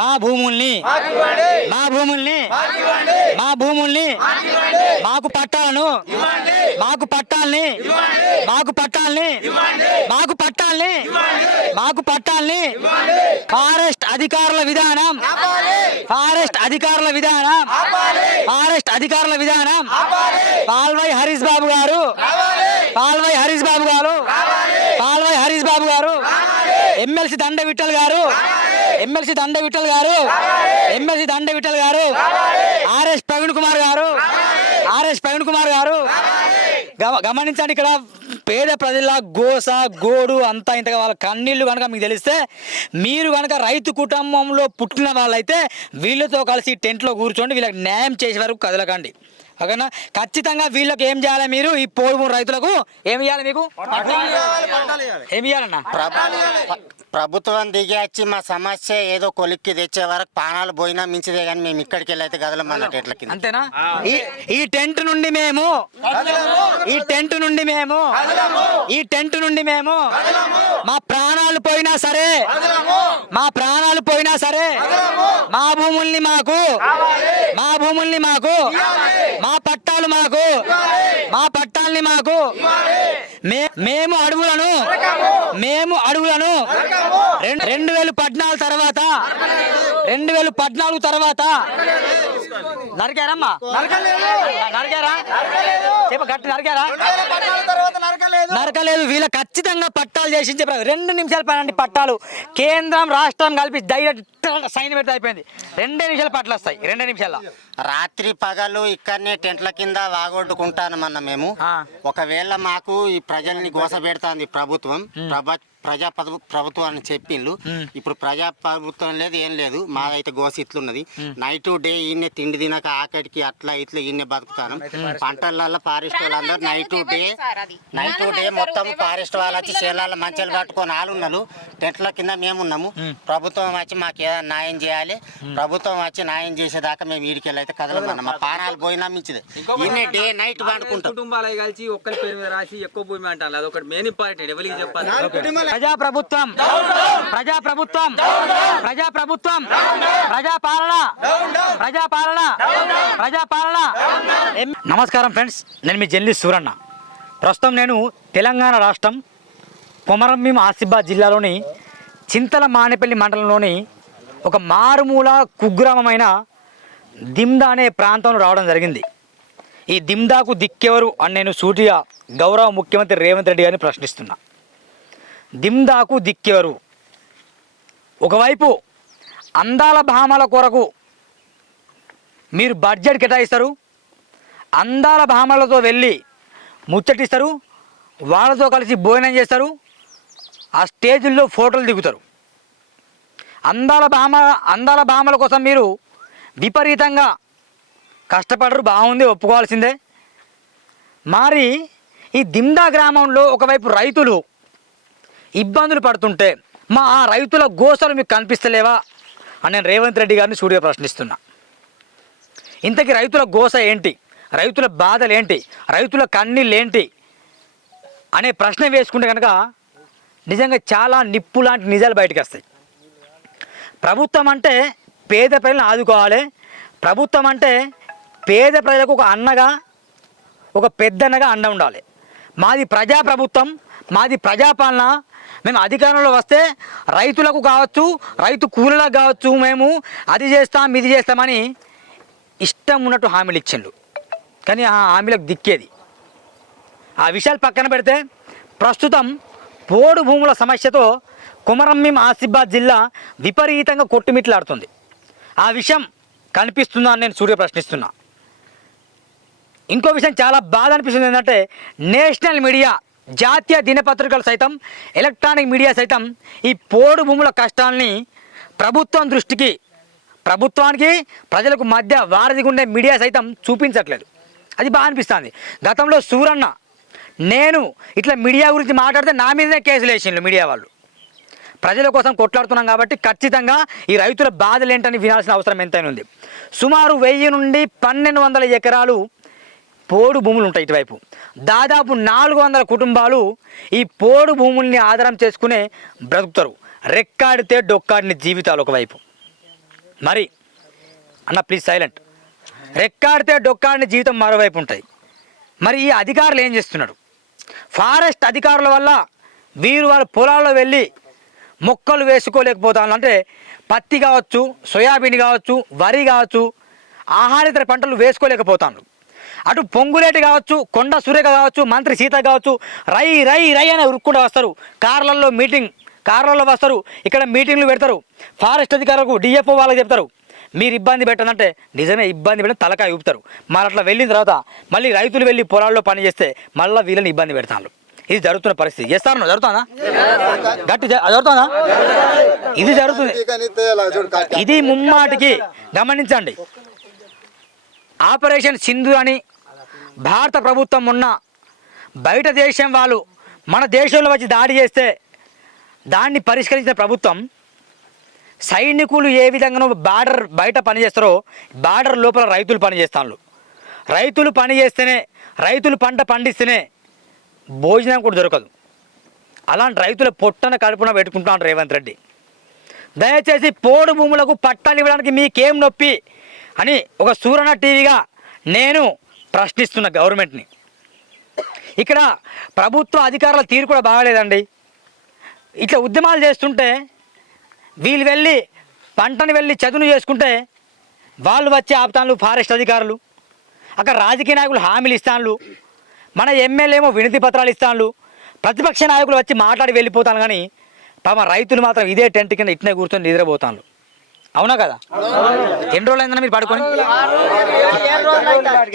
మా భూముల్ని మా భూముల్ని మా భూముల్ని మాకు పట్టాలను మాకు పట్టాలని మాకు పట్టాలని మాకు పట్టాలని మాకు పట్టాలని ఫారెస్ట్ అధికారుల విధానం ఫారెస్ట్ అధికారుల విధానం ఫారెస్ట్ అధికారుల విధానం పాల్వై హరీష్ బాబు గారు పాల్వై హరీష్ బాబు గారు పాల్వై హరీష్ బాబు గారు ఎమ్మెల్సీ దండ విఠల్ గారు ఎమ్మెల్సీ దండ విఠల్ గారు ఎమ్మెల్సీ దండ విఠల్ గారు ఆర్ఎస్ ప్రవీణ్ కుమార్ గారు ఆర్ఎస్ ప్రవీణ్ కుమార్ గారు గమనించండి. ఇక్కడ పేద ప్రజల గోస గోడు అంతా ఇంతగా వాళ్ళ కన్నీళ్లు కనుక మీకు తెలిస్తే మీరు కనుక రైతు కుటుంబంలో పుట్టిన వాళ్ళైతే వీళ్ళతో కలిసి టెంట్లో కూర్చోండి, వీళ్ళకి న్యాయం చేసే వరకు కదలకండి. ఓకేనా? ఖచ్చితంగా వీళ్ళకి ఏం చేయాలి? మీరు ఈ పోడు రైతులకు ఏం చేయాలి? మీకు ఏమి చేయాలన్నా? ప్రభుత్వం దిగి వచ్చి మా సమస్య ఏదో కొలిక్కి తెచ్చే వరకు పానాలు పోయినా మించిదే కానీ మేము ఇక్కడికి వెళ్ళైతే కదలమన్నట్టు ఎట్లకి అంతేనా? ఈ టెంట్ నుండి మేము ఈ టెంట్ నుండి మేము ఈ టెంట్ నుండి మేము మా ప్రాణాలు పోయినా సరే మా ప్రాణాలు పోయినా సరే మా భూముల్ని మాకు మా భూముల్ని మాకు మా పట్టాలు మాకు మా పట్టాలని మాకు మేము అడవులను 2014 తర్వాత 2014 తర్వాత నరికారమ్మా నరికారా చెప్ప గట్టి నరికారా నరకలేదు. వీళ్ళ ఖచ్చితంగా పట్టాలు చేసి 2 నిమిషాలు పని పట్టాలు కేంద్రం రాష్ట్రం కలిపి డైరెక్ట్ సైన్ పెడితే అయిపోయింది. 2 నిమిషాలు పట్టాలు వస్తాయి. 2 నిమిషాల్లో రాత్రి పగలు ఇక్కడనే టెంట్ల కింద వాగొట్టుకుంటానమన్న మేము. ఒకవేళ మాకు ఈ ప్రజల్ని గోస పెడతాంది ప్రభుత్వం ప్రజా ప్రభుత్వం అని చెప్పిండ్రు. ఇప్పుడు ప్రజా ప్రభుత్వం లేదు ఏం లేదు. మాదైతే గోస ఇట్లున్నది. నైట్ డే ఈయన తిండి తినక ఆకటికి అట్లా ఇట్లా ఈయన బతుకుతాను. పంటలలో ఫారెస్ట్ వాళ్ళందరూ నైట్ డే మొత్తం ఫారెస్ట్ వాళ్ళు వచ్చి చేలాల మంచాలు పట్టుకొని ఆలున్నారు. టెంట్ల కింద మేమున్నాము. ప్రభుత్వం వచ్చి మాకు ఏదైనా న్యాయం చేయాలి. ప్రభుత్వం వచ్చి న్యాయం చేసేదాకా మేము ఈడికెళ్ళి అయితే కదలమన్నా. మా పానాలు పోయినా మించిదే. ఈయన డే నైట్ పండుకుంటాం. కుటుంబాలు కలిసి ఒక్కరి పేరు మీద రాసి ఎక్కువ భూమి అంటారు. అదొకటి మెయిన్ ఇంపార్టెంట్. ఎవరికి చెప్పాలి? ప్రజాప్రభుత్వం ప్రజాప్రభుత్వం ప్రజాప్రభుత్వం ప్రజాపాలన ప్రజాపాలన ప్రజాపాలన. నమస్కారం ఫ్రెండ్స్, నేను మీ జర్నలిస్ట్ సూరన్న. ప్రస్తుతం నేను తెలంగాణ రాష్ట్రం కొమరంభీం ఆసిఫాబాద్ జిల్లాలోని చింతల మానేపల్లి మండలంలోని ఒక మారుమూల కుగ్రామమైన దిమ్దా అనే ప్రాంతంలో రావడం జరిగింది. ఈ దిమ్దాకు దిక్కెవరు అని నేను సూటిగా గౌరవ ముఖ్యమంత్రి రేవంత్ రెడ్డి గారిని ప్రశ్నిస్తున్నా. దిమ్దాకు దిక్కెవరు? ఒకవైపు అందాల భామల కొరకు మీరు బడ్జెట్ కేటాయిస్తారు, అందాల భామలతో వెళ్ళి ముచ్చటిస్తారు, వాళ్ళతో కలిసి భోజనం చేస్తారు, ఆ స్టేజ్ల్లో ఫోటోలు దిగుతారు. అందాల భామల కోసం మీరు విపరీతంగా కష్టపడరు, బాగుంది, ఒప్పుకోవాల్సిందే. మరి ఈ దిమ్దా గ్రామంలో ఒకవైపు రైతులు ఇబ్బందులు పడుతుంటే మా ఆ రైతుల గోసలు మీకు కనిపిస్తలేవా అని నేను రేవంత్ రెడ్డి గారిని సూటిగా ప్రశ్నిస్తున్నా. ఇంతకీ రైతుల గోస ఏంటి, రైతుల బాధలు ఏంటి, రైతుల కన్నీళ్ళు ఏంటి అనే ప్రశ్న వేసుకుంటే కనుక నిజంగా చాలా నిప్పు లాంటి నిజాలు బయటకు వస్తాయి. ప్రభుత్వం అంటే పేద ప్రజలను ఆదుకోవాలి. ప్రభుత్వం అంటే పేద ప్రజలకు ఒక అన్నగా, ఒక పెద్దన్నగా అండ ఉండాలి. మాది ప్రజాప్రభుత్వం, మాది ప్రజాపాలన. మేము అధికారంలో వస్తే రైతులకు కావచ్చు, రైతు కూలీలకు కావచ్చు, మేము అది చేస్తాం ఇది చేస్తామని ఇష్టం ఉన్నట్టు హామీలు ఇచ్చిండు. కానీ ఆ హామీలకు దిక్కేది. ఆ విషయాలు పక్కన పెడితే ప్రస్తుతం పోడు భూముల సమస్యతో కొమరంభీం ఆసిఫాబాద్ జిల్లా విపరీతంగా కొట్టుమిట్లాడుతుంది. ఆ విషయం కనిపిస్తుందా అని నేను సూర్య ప్రశ్నిస్తున్నా. ఇంకో విషయం చాలా బాధ అనిపిస్తుంది ఏంటంటే నేషనల్ మీడియా, జాతీయ దినపత్రికలు సైతం, ఎలక్ట్రానిక్ మీడియా సైతం ఈ పోడు భూముల కష్టాలని ప్రభుత్వం దృష్టికి, ప్రభుత్వానికి ప్రజలకు మధ్య వారధిగా ఉండే మీడియా సైతం చూపించట్లేదు. అది బాగా అనిపిస్తుంది. గతంలో సూరన్న నేను ఇట్లా మీడియా గురించి మాట్లాడితే నా మీదనే కేసులు వేసిండ్రు మీడియా వాళ్ళు. ప్రజల కోసం కొట్లాడుతున్నాం కాబట్టి ఖచ్చితంగా ఈ రైతుల బాధలు ఏంటని వినాల్సిన అవసరం ఎంతైనా ఉంది. సుమారు 1000 నుండి 1200 ఎకరాలు పోడు భూములు ఉంటాయి. ఇటువైపు దాదాపు 400 కుటుంబాలు ఈ పోడు భూముల్ని ఆధారం చేసుకునే బ్రతుకుతారు. రెక్కాడితే డొక్కాడిని జీవితాలు ఒకవైపు. మరి అన్న ప్లీజ్ సైలెంట్. రెక్కాడితే డొక్కాడిని జీవితం మరోవైపు ఉంటుంది. మరి ఈ అధికారులు ఏం చేస్తున్నాడు? ఫారెస్ట్ అధికారుల వల్ల వాళ్ళ పొలాల్లో వెళ్ళి మొక్కలు వేసుకోలేకపోతాను. అంటే పత్తి కావచ్చు, సోయాబీన్ కావచ్చు, వరి కావచ్చు, ఆహారేతర పంటలు వేసుకోలేకపోతాను. అటు పొంగులేటి కావచ్చు, కొండ సురేఖ కావచ్చు, మంత్రి సీత కావచ్చు, రై రై రై అని ఉరుక్కుంటూ వస్తారు. కార్లలో వస్తారు, ఇక్కడ మీటింగ్లు పెడతారు. ఫారెస్ట్ అధికారులకు డిఎఫ్ఓ వాళ్ళకి చెప్తారు మీరు ఇబ్బంది పెట్టదంటే నిజమే ఇబ్బంది పెట్టని తలకాయ ఊపుతారు. మరి అట్లా వెళ్ళిన తర్వాత మళ్ళీ రైతులు వెళ్ళి పొలాల్లో పని చేస్తే మళ్ళీ వీళ్ళని ఇబ్బంది పెడతాను. ఇది జరుగుతున్న పరిస్థితి. చేస్తాను జరుగుతుందా? గట్టి జరుగుతుందా? ఇది జరుగుతుంది. ఇది ముమ్మాటికి గమనించండి. ఆపరేషన్ సింధు అని భారత ప్రభుత్వం మొన్న బయట దేశం వాళ్ళు మన దేశంలో వచ్చి దాడి చేస్తే దాన్ని పరిష్కరించిన ప్రభుత్వం సైనికులు ఏ విధంగా బార్డర్ బయట పనిచేస్తారో బార్డర్ లోపల రైతులు పనిచేస్తాను. రైతులు పని చేస్తేనే, రైతులు పంట పండిస్తేనే భోజనం కూడా దొరకదు. అలాంటి రైతుల పొట్టన కడుపున పెట్టుకుంటున్నాను రేవంత్ రెడ్డి. దయచేసి పోడు భూములకు పట్టాలు ఇవ్వడానికి మీకేం నొప్పి అని ఒక సూరణ టీవీగా నేను ప్రశ్నిస్తున్న గవర్నమెంట్ని. ఇక్కడ ప్రభుత్వ అధికారుల తీరు కూడా బాగాలేదండి. ఇట్లా ఉద్యమాలు చేస్తుంటే వీళ్ళు వెళ్ళి పంటను వెళ్ళి చదును చేసుకుంటే వాళ్ళు వచ్చి ఆపుతాను ఫారెస్ట్ అధికారులు. అక్కడ రాజకీయ నాయకులు హామీలు ఇస్తాను, మన ఎమ్మెల్యే ఏమో వినతి పత్రాలు ఇస్తాను, ప్రతిపక్ష నాయకులు వచ్చి మాట్లాడి వెళ్ళిపోతాను. కానీ పాప రైతులు మాత్రం ఇదే టెంట్ కింద ఇట్నే కూర్చొని నిద్రపోతాను. అవునా కదా? ఎన్ని రోజులు అయిందన్నా మీరు పడుకొని?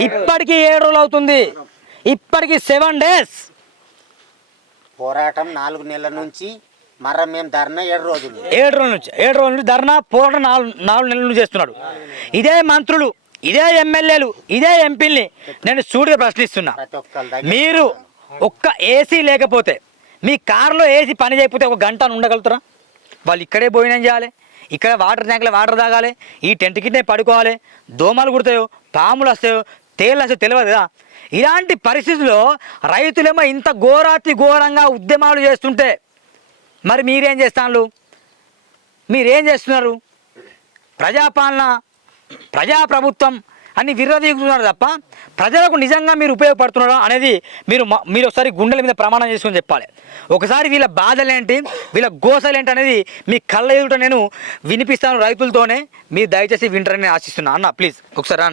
ఇప్పటికీ 7 రోజులు అవుతుంది. ఇప్పటికి 7 days పోరాటం 4 నెలల నుంచి. మర మేము ధర్నా 7 రోజులు 7 రోజుల నుంచి ధర్నా పోరాటం 4 నెలల నుంచి చేస్తున్నాడు. ఇదే మంత్రులు, ఇదే ఎమ్మెల్యేలు, ఇదే ఎంపీల్ని నేను సూటిగా ప్రశ్నిస్తున్నా. మీరు ఒక్క ఏసీ లేకపోతే, మీ కారులో ఏసీ పని చేయకపోతే 1 గంట ఉండగలుగుతారా? వాళ్ళు ఇక్కడే భోజనం చేయాలి, ఇక్కడ వాటర్ ట్యాంక్లో వాటర్ తాగాలి, ఈ టెంట్ కిందే పడుకోవాలి. దోమలు కుడతాయో, పాములు వస్తాయో, తేళ్ళు వస్తాయో తెలియదు కదా. ఇలాంటి పరిస్థితుల్లో రైతులేమో ఇంత ఘోరంగా ఉద్యమాలు చేస్తుంటే మరి మీరేం చేస్తాను? మీరేం చేస్తున్నారు? ప్రజాపాలన, ప్రజాప్రభుత్వం అని విర్రవీగుతున్నారు తప్ప ప్రజలకు నిజంగా మీరు ఉపయోగపడుతున్నారా అనేది మీరు ఒకసారి గుండెల మీద ప్రమాణం చేసుకొని చెప్పాలి. ఒకసారి వీళ్ళ బాధలేంటి, వీళ్ళ గోసలేంటి అనేది మీ కళ్ళ ఎదుట నేను వినిపిస్తాను రైతులతోనే. మీరు దయచేసి వింటారని ఆశిస్తున్నా. అన్న ప్లీజ్ ఒకసారి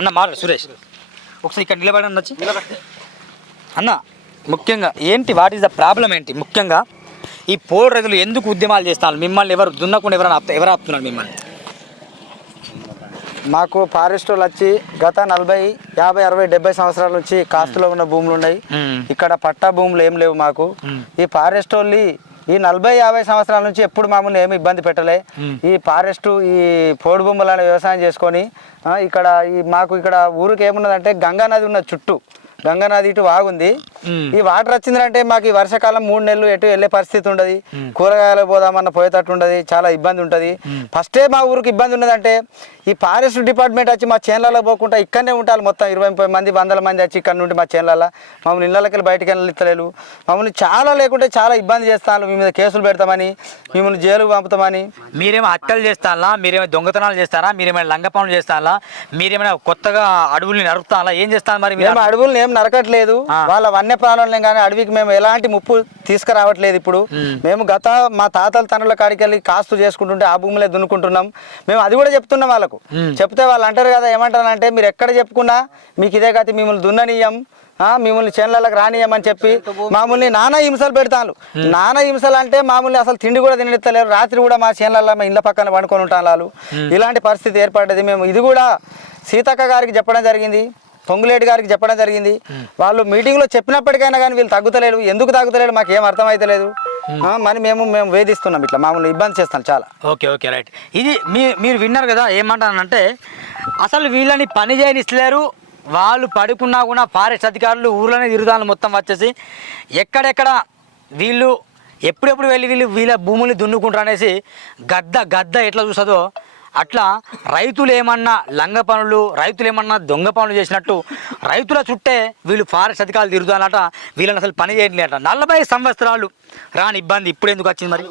అన్న మాట సురేష్ ఒకసారి ఇక్కడ నిలబడి వచ్చి అన్న, ముఖ్యంగా ఏంటి, వాట్ ఈస్ ద ప్రాబ్లం ఏంటి? ముఖ్యంగా ఈ పోడు రైతులు ఎందుకు ఉద్యమాలు చేస్తారు? మిమ్మల్ని ఎవరు దున్నకుండా ఎవరు ఆపుతున్నారు మిమ్మల్ని? మాకు ఫారెస్ట్ వాళ్ళు వచ్చి గత 40, 50, 60, 70 సంవత్సరాల నుంచి కాస్తులో ఉన్న భూములు ఉన్నాయి. ఇక్కడ పట్టా భూములు ఏం లేవు మాకు. ఈ ఫారెస్ట్ వాళ్ళు ఈ 40, 50 సంవత్సరాల నుంచి ఎప్పుడు మామూలు ఏమి ఇబ్బంది పెట్టలే. ఈ ఫారెస్ట్ ఈ పోడు భూములను వ్యవసాయం చేసుకొని ఇక్కడ మాకు ఇక్కడ ఊరికి ఏమున్నదంటే గంగా నది ఉన్న చుట్టూ, గంగా నది ఇటు వాగుంది. ఈ వాటర్ వచ్చిందంటే మాకు ఈ వర్షాకాలం 3 నెలలు ఎటు వెళ్ళే పరిస్థితి ఉండదు. కూరగాయలు పోదామన్న పోయేటట్టు ఉండదు, చాలా ఇబ్బంది ఉంటుంది. ఫస్టే మా ఊరికి ఇబ్బంది ఉన్నదంటే ఈ ఫారెస్ట్ డిపార్ట్మెంట్ వచ్చి మా చేన్లలో పోకుండా ఇక్కడనే ఉంటారు. మొత్తం 20 మంది 100 మంది వచ్చి ఇక్కడ నుండి మా చేన్లలో మమ్మల్ని ఇళ్ళకి బయటికి వెళ్ళలేదు. మమ్మల్ని చాలా లేకుంటే చాలా ఇబ్బంది చేస్తాను. మీ మీద కేసులు పెడతామని, మిమ్మల్ని జైలుకు పంపుతామని. మీరేమో హత్యలు చేస్తారా? మీరేమో దొంగతనాలు చేస్తారా? మీరేమైనా లంగ పనులు చేస్తారా? మీరేమైనా కొత్తగా అడవుల్ని నరుకుతారా? ఏం చేస్తారు మరి? మేము అడవులను ఏం నరకట్లేదు. వాళ్ళ వన్య ప్రాణులనే కానీ అడవికి మేము ఎలాంటి ముప్పు తీసుకురావట్లేదు. ఇప్పుడు మేము మా తాతల తనుల కాడికి వెళ్ళి కాస్తు చేసుకుంటుంటే ఆ భూములే దున్నుకుంటున్నాం. మేము అది కూడా చెప్తున్నాం వాళ్ళకు. చెప్తే వాళ్ళు అంటారు కదా, ఏమంటారంటే మీరు ఎక్కడ చెప్పుకున్నా మీకు ఇదే గతి, మిమ్మల్ని దున్ననీయం, మిమ్మల్ని చేనులకు రానియమని చెప్పి మామూలు నానా హింసలు పెడతాను. నానా హింసలు అంటే మామూలు అసలు తిండి కూడా తినెత్తలేరు. రాత్రి కూడా మా చేనులలో మా ఇళ్ళ పక్కన పండుకొని ఉంటాను వాళ్ళు. ఇలాంటి పరిస్థితి ఏర్పడ్డది. మేము ఇది కూడా సీతక్క గారికి చెప్పడం జరిగింది, పొంగులేటి గారికి చెప్పడం జరిగింది. వాళ్ళు మీటింగ్లో చెప్పినప్పటికైనా కానీ వీళ్ళు తగ్గుతలేరు. ఎందుకు తగ్గుతలేరు మాకు ఏం అర్థమైతలేదు. మరి మేము వేధిస్తున్నాం, ఇట్లా మామూలు ఇబ్బంది చేస్తాం చాలా. Okay right. ఇది మీరు విన్నారు కదా. ఏమంటానంటే అసలు వీళ్ళని పని చేయనిస్తలేరు. వాళ్ళు పడుకున్నా కూడా ఫారెస్ట్ అధికారులు ఊర్లోనే తిరుగుతాను మొత్తం వచ్చేసి. ఎక్కడెక్కడ వీళ్ళు ఎప్పుడెప్పుడు వెళ్ళి వీళ్ళ భూముల్ని దున్నుకుంటారు అనేసి గద్ద ఎట్లా చూస్తుందో అట్లా రైతులు ఏమన్నా లంగ పనులు, రైతులు ఏమన్నా దొంగ పనులు చేసినట్టు రైతుల చుట్టే వీళ్ళు ఫారెస్ట్ అధికారులు తిరుగుతానట, వీళ్ళని అసలు పని చేయట్లేట. 40 సంవత్సరాలు రాని ఇబ్బంది ఇప్పుడు ఎందుకు వచ్చింది మరి?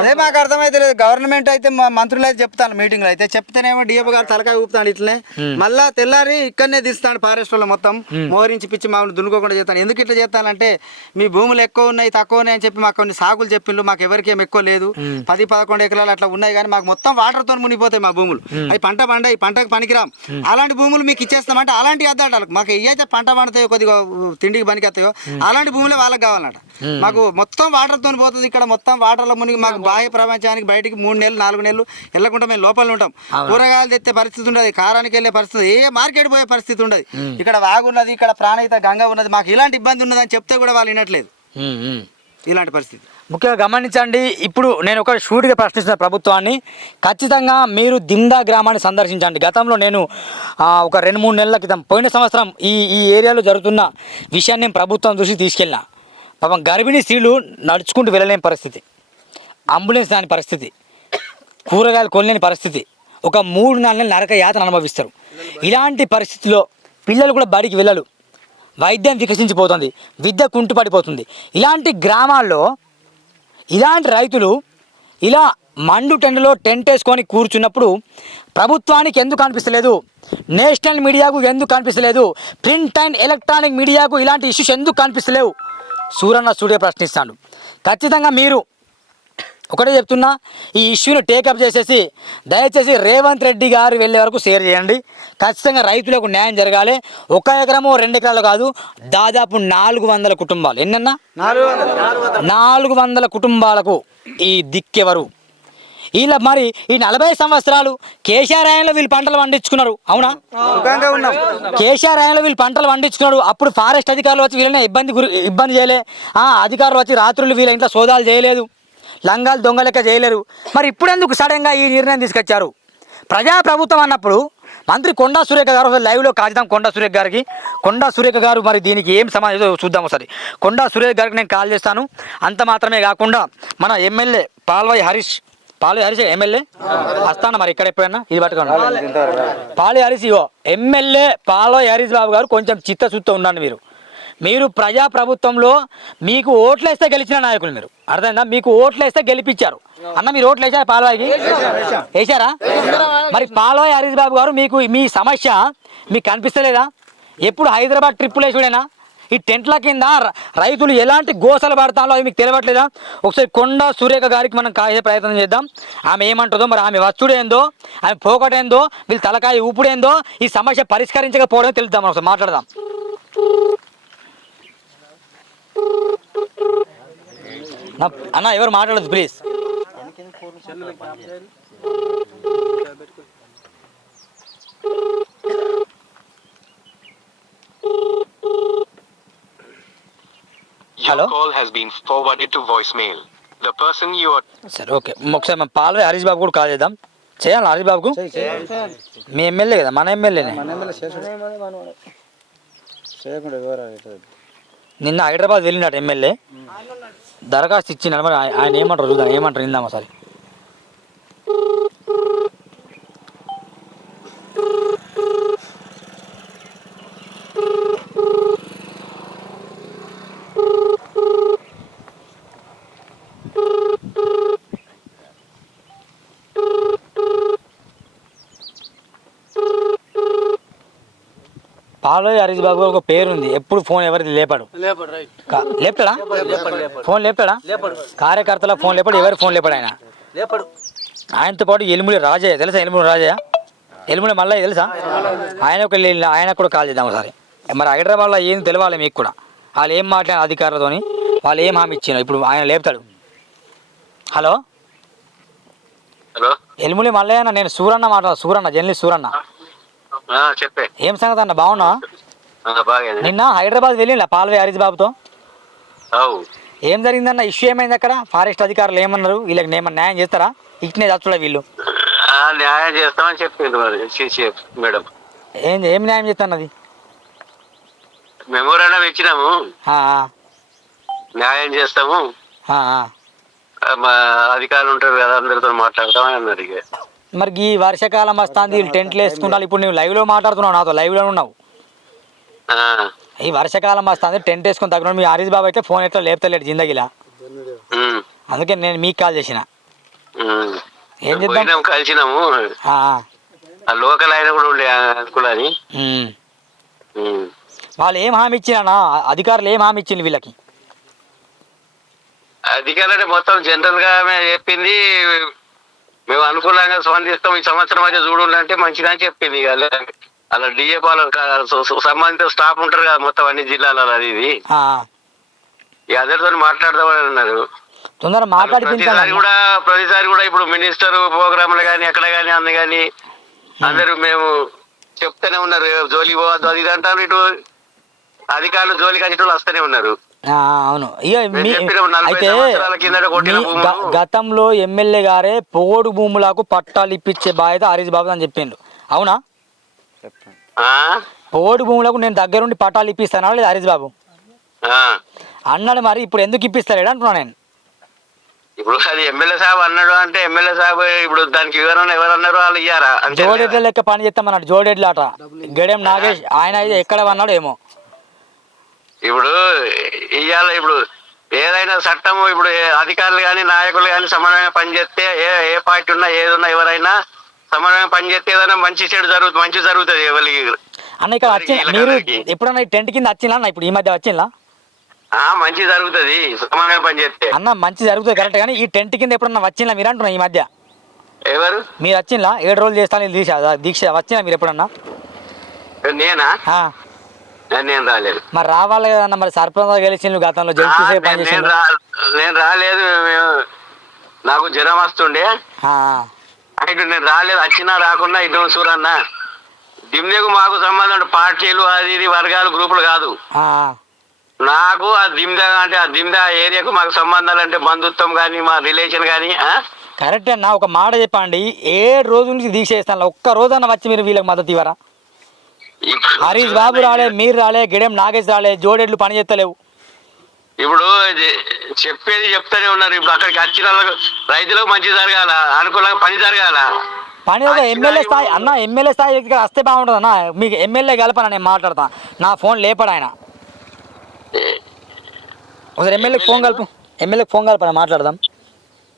అదే మాకు అర్థమైతే లేదు. గవర్నమెంట్ అయితే మా మంత్రులు అయితే చెప్తాను మీటింగ్లో అయితే చెప్తేనేమో డిఎఫ్ గారు తలకాయ ఊపుతాడు ఇట్లనే, మళ్ళా తెల్లారి ఇక్కడనే తీస్తాడు ఫారెస్ట్ లో మొత్తం మోరించి పిచ్చి మామూలు దున్నుకోకుండా చేస్తాను. ఎందుకు ఇట్లా చేస్తానంటే మీ భూములు ఎక్కువ ఉన్నాయి తక్కువ ఉన్నాయి అని చెప్పి మాకు కొన్ని సాగులు చెప్పిండ్రు. మాకు ఎవరికి ఏం ఎక్కువ లేదు, 10-11 ఎకరాలు అట్లా ఉన్నాయి, కానీ మాకు మొత్తం వాటర్తో మునిగిపోతాయి మా భూములు. అవి పంట పండాయి, పంటకు పనికిరాం. అలాంటి భూములు మీకు ఇచ్చేస్తామంటే అలాంటి అద్దాటాలు మాకు ఏదైతే పంట పండుతాయో కొద్దిగా తిండికి పనికొస్తాయో అలాంటి భూములే వాళ్ళకి కావాలన్నట. మాకు మొత్తం వాటర్తో పోతుంది. ఇక్కడ మొత్తం వాటర్లో మునిగి మాకు బాహ్య ప్రపంచానికి బయటికి 3 నెలలు 4 నెలలు వెళ్ళకుండా మేము లోపల ఉంటాం. కూరగాయలు తెచ్చే పరిస్థితి ఉండదు, కారానికి వెళ్ళే పరిస్థితి, ఏ మార్కెట్ పోయే పరిస్థితి ఉండదు. ఇక్కడ వాగున్నది, ఇక్కడ ప్రాణహిత గంగ ఉన్నది, మాకు ఇలాంటి ఇబ్బంది ఉన్నదని చెప్తే కూడా వాళ్ళు వినట్లేదు. ఇలాంటి పరిస్థితి ముఖ్యంగా గమనించండి. ఇప్పుడు నేను ఒక షూట్గా ప్రశ్నిస్తున్న ప్రభుత్వాన్ని, ఖచ్చితంగా మీరు దిమ్దా గ్రామాన్ని సందర్శించండి. గతంలో నేను ఒక 2-3 నెలల క్రితం పోయిన సంవత్సరం ఈ ఏరియాలో జరుగుతున్న విషయాన్ని నేను ప్రభుత్వం దృష్టికి తీసుకెళ్ళిన. పాపం గర్భిణీ స్త్రీలు నడుచుకుంటూ వెళ్ళలేని పరిస్థితి, అంబులెన్స్ రాని పరిస్థితి, కూరగాయలు కొనలేని పరిస్థితి, ఒక 3-4 నెలలు నరక యాతన అనుభవిస్తారు. ఇలాంటి పరిస్థితిలో పిల్లలు కూడా బడికి వెళ్ళరు, వైద్యం వికసించిపోతుంది, విద్య కుంటుపడిపోతుంది. ఇలాంటి గ్రామాల్లో ఇలాంటి రైతులు ఇలా మండు టెండలో టెంట్ వేసుకొని కూర్చున్నప్పుడు ప్రభుత్వానికి ఎందుకు అనిపిస్తలేదు, నేషనల్ మీడియాకు ఎందుకు కనిపిస్తలేదు, ప్రింట్ అండ్ ఎలక్ట్రానిక్ మీడియాకు ఇలాంటి ఇష్యూస్ ఎందుకు కనిపిస్తలేవు? సూరన్న స్టూడియో ప్రశ్నిస్తాడు. ఖచ్చితంగా మీరు ఒకటే చెప్తున్నా, ఈ ఇష్యూని టేకప్ చేసేసి దయచేసి రేవంత్ రెడ్డి గారు వెళ్ళే వరకు షేర్ చేయండి. ఖచ్చితంగా రైతులకు న్యాయం జరగాలి. 1 ఎకరమో 2 ఎకరాలు కాదు, దాదాపు 400 కుటుంబాలు. ఎన్నన్నా 400 కుటుంబాలకు ఈ దిక్కెవరు? వీళ్ళ మరి ఈ 40 సంవత్సరాలు కేశారాయంలో వీళ్ళు పంటలు పండించుకున్నారు, అవునా? కేశారాయంలో వీళ్ళు పంటలు పండించుకున్నారు. అప్పుడు ఫారెస్ట్ అధికారులు వచ్చి వీళ్ళని ఇబ్బంది చేయలే, అధికారులు వచ్చి రాత్రులు వీళ్ళ ఇంట్లో సోదాలు చేయలేదు, లంగాలు దొంగ లెక్క చేయలేరు. మరి ఇప్పుడు ఎందుకు సడన్గా ఈ నిర్ణయం తీసుకొచ్చారు? ప్రజాప్రభుత్వం అన్నప్పుడు మంత్రి కొండా సురేఖ గారు లైవ్లో కాగితం కొండా సురేఖ గారికి, కొండా సురేఖ గారు మరి దీనికి ఏం సమాధానం చూద్దాం ఒకసారి. కొండా సురేఖ గారికి నేను కాల్ చేస్తాను. అంత మాత్రమే కాకుండా మన ఎమ్మెల్యే పాల్వాయి హరీష్ ఎమ్మెల్యే వస్తాను మరి ఇక్కడ ఎప్పుడైనా ఇది పట్టుకోండి. పాల్వాయి హరీష్ ఎమ్మెల్యే పాల్వాయి హరీష్ బాబు గారు కొంచెం చిత్తశుద్ధితో ఉండండి. మీరు ప్రజాప్రభుత్వంలో మీకు ఓట్లు వేస్తే గెలిచిన నాయకులు, మీరు అర్థమైందా? మీకు ఓట్లు వేస్తే గెలిపించారు అన్న. మీరు ఓట్లు వేసారా పాల్వాయికి? వేసారా? మరి పాల్వాయి హరీష్ బాబు గారు మీకు మీ సమస్య మీకు కనిపిస్తలేదా? ఎప్పుడు హైదరాబాద్ ట్రిప్పులు వేసుడేనా? ఈ టెంట్ల కింద రైతులు ఎలాంటి గోసలు పడతాలో అవి మీకు తెలియట్లేదా? ఒకసారి కొండా సురేఖ గారికి మనం కాసే ప్రయత్నం చేద్దాం. ఆమె ఏమంటుందో, మరి ఆమె వచ్చుడేందో, ఆమె పోకటేందో, వీళ్ళు తలకాయ ఊపుడేందో, ఈ సమస్య పరిష్కరించకపోవడం తెలుద్దాం. మనం ఒకసారి మాట్లాడదాం. అన్న ఎవరు మాట్లాడదు please. Your call has been forwarded to voicemail. The person you are... సరే ఓకే, ఒకసారి మనం పాల్వాయి హరీష్ బాబు కూడా కాల్ చేద్దాం. చేయాలి హరీష్ బాబుకు? మీ ఎమ్మెల్యే కదా, మన ఎమ్మెల్యేనే. నిన్న హైదరాబాద్ వెళ్ళినట్టు ఎమ్మెల్యే దరఖాస్తు ఇచ్చినాడు. మరి ఆయన ఏమంటారు చూద్దాం, ఏమంటారు ఇందామా సరే. పాల్వాయి హరీష్ బాబు ఒక పేరుంది, ఎప్పుడు ఫోన్ ఎవరిది లేపాడు. లేపుతాడా? ఫోన్ లేపుతాడా? కార్యకర్తల ఫోన్ లేపాడు, ఎవరి ఫోన్ లేపాడు ఆయన. ఆయనతో పాటు ఎలుములి రాజయ్య తెలుసా? ఎలుములి మల్లయ్య తెలుసా? ఆయన కూడా కాల్ చేద్దాం ఒకసారి. మరి హైదరాబాద్లో ఏం తెలవాలి మీకు కూడా, వాళ్ళు ఏం మాట్లాడిన అధికారులతోని, వాళ్ళు ఏం హామీ ఇచ్చినా ఇప్పుడు ఆయన లేపుతాడు. హలో ఎలుములి మల్లయ్య అన్న, నేను సూరన్న జర్నలిస్ట్ సూరన్న. చెప్పే ఏం సంగతి అన్న, బాగున్నా? నిన్న హైదరాబాద్ వెళ్ళినా పాల్వాయి హరీష్ బాబుతో. ఏం జరిగిందన్న, ఇష్యూ ఏమైంది అక్కడ? ఫారెస్ట్ అధికారులు ఏమన్నారు? వీళ్ళకి న్యాయం చేస్తారా? ఇట్నే చచ్చుడా వీళ్ళు? న్యాయం చేస్తామని చెప్పింది మేడం. ఏం న్యాయం చేస్తాన్నది? మెమోరాండం ఇచ్చినాము, న్యాయం చేస్తాము, మా అధికారులు ఉంటారు కదా అందరితో మాట్లాడతామని అన్నారు. ఇక మరి ఈ వర్షాకాలం వస్తుంది వీళ్ళు టెంట్లు వేసుకుంటారు. ఇప్పుడు నువ్వు లైవ్లో మాట్లాడుతున్నావు నాతో, లైవ్లో ఉన్నావు. ఆ, ఈ వర్షాకాలం వస్తుంది టెంట్ వేసుకుని తగ్గ మీ హరీష్ బాబు అయితే ఫోన్ ఎట్లా లేపుతలేడు జిందగీలా. ఉమ్, అందుకే నేను మీకు కాల్ చేసిన. ఉమ్. ఏం చేద్దాం? పోయినాము, కలిసినాము. ఆ, ఆ లోకల్ ఆయన కూడా ఉండే అనుకులని. ఉమ్. వాళ్ళు ఏం హామీ ఇచ్చినా, అధికారులు ఏం హామీ ఇచ్చింది వీళ్ళకి? అధికారులు మొత్తం జనరల్ గా చెప్పింది, మేము అనుకూలంగా స్పందిస్తాం, ఈ సంవత్సరం అయితే చూడాలంటే మంచిగా అని చెప్పింది. అలా డిఏ సంబంధిత స్టాఫ్ ఉంటారు కదా మొత్తం అన్ని జిల్లాలలో, అది ఇది ఆ, ఈ అందరితో మాట్లాడదామని అన్నారు. తొందరగా ప్రతిసారి కూడా ఇప్పుడు మినిస్టర్ ప్రోగ్రాంలు కానీ ఎక్కడ కానీ అన్ని కానీ అందరూ మేము చెప్తూనే ఉన్నారు, జోలికి పోవద్దు అది ఇది అంటారు. ఇటు అధికారులు జోలికి వచ్చేటోళ్ళు వస్తూనే ఉన్నారు. అవును. ఇక అయితే భూములు. గతంలో ఎమ్మెల్యే గారే పోడు భూములకు పట్టాలు ఇప్పించే బాధ్యత హరీష్ బాబు అని చెప్పిండు, అవునా? ఆ? పోడు భూములకు నేను దగ్గరుండి పట్టాలు ఇప్పిస్తానా లేదు హరీష్ బాబు ఆ. అన్నాడు. మరి ఇప్పుడు ఎందుకు ఇప్పిస్తాడు అంటున్నా నేను. ఇప్పుడు అది ఎమ్మెల్యే సాబ్ అన్నాడు అంటే ఎమ్మెల్యే సాబ్ ఇప్పుడు దానికి వివరణ ఎవరు అన్నారు, వాళ్ళు ఇయ్యారా? జోడెడ్ల లెక్క పని చేస్తామన్నాడు. జోడెడ్ల ఆట గడెం నాగేష్ ఆయన అయితే ఎక్కడ అన్నాడు ఏమో. ఇప్పుడు ఇవాళ ఇప్పుడు ఏదైనా చట్టము ఇప్పుడు అధికారులు కానీ నాయకులు కానీ సమన్వయంగా పనిచేస్తే ఏ పార్టీ ఉన్నా ఏదున్నా ఎవరైనా సమన్వయంగా పనిచేస్తే ఏదైనా మంచి జరుగుతుంది ఎవరికి. అన్న ఇక్కడ మీరు ఎప్పుడన్నా టెంట్ కింద వచ్చిందా? ఇప్పుడు ఈ మధ్య వచ్చిందా? మంచి జరుగుతుంది సమన్వయంగా పనిచేస్తే. అన్న మంచి జరుగుతుంది కరెక్ట్, కానీ ఈ టెంట్ కింద ఎప్పుడన్నా వచ్చిందా మీరు అంటున్నా? ఈ మధ్య ఎవరు మీరు వచ్చిందా? 7 రోజులు చేస్తాను దీక్ష వచ్చినా మీరు ఎప్పుడన్నా? నేనా? నేను రాలేదు. మరి రావాలి కదన్న, మరి సర్పంచ్ గెలిచి గతంలో నేను రాలేదు, నాకు జ్వరం వస్తుండే ఇటు నేను రాలేదు. వచ్చినా రాకుండా ఇటు చూరన్నా దిమ్దేకు మాకు సంబంధం పార్టీలు అది ఇది వర్గాలు గ్రూపులు కాదు. నాకు ఆ దిమ్దా ఏరియాకు మాకు సంబంధాలు అంటే బంధుత్వం కానీ మా రిలేషన్ కానీ. కరెక్ట్ అన్న, ఒక మాట చెప్పండి. 7 రోజుల నుంచి దీక్ష చేస్తాను, ఒక్క రోజన్నా వచ్చి మీరు వీళ్ళకి మద్దతు ఇవ్వరా? హరీష్ బాబు రాలే, మీరు రాలే, గిడెం నాగేష్ రాలే, జోడెడ్లు పని చేస్తలేవు. ఇప్పుడు చెప్పేది చెప్తానే ఉన్నారు. ఇప్పుడు అక్కడికి వచ్చిన రైతులకు మంచి జరగాల, అనుకూలంగా పని జరగాల. పని ఒక ఎమ్మెల్యే స్థాయి అన్న, ఎమ్మెల్యే స్థాయి వ్యక్తిగా వస్తే బాగుంటుంది అన్న. మీకు ఎమ్మెల్యే కలపన, నేను మాట్లాడతా. నా ఫోన్ లేపడు ఆయన. ఒకసారి ఎమ్మెల్యేకి ఫోన్ కలపన మాట్లాడదాం.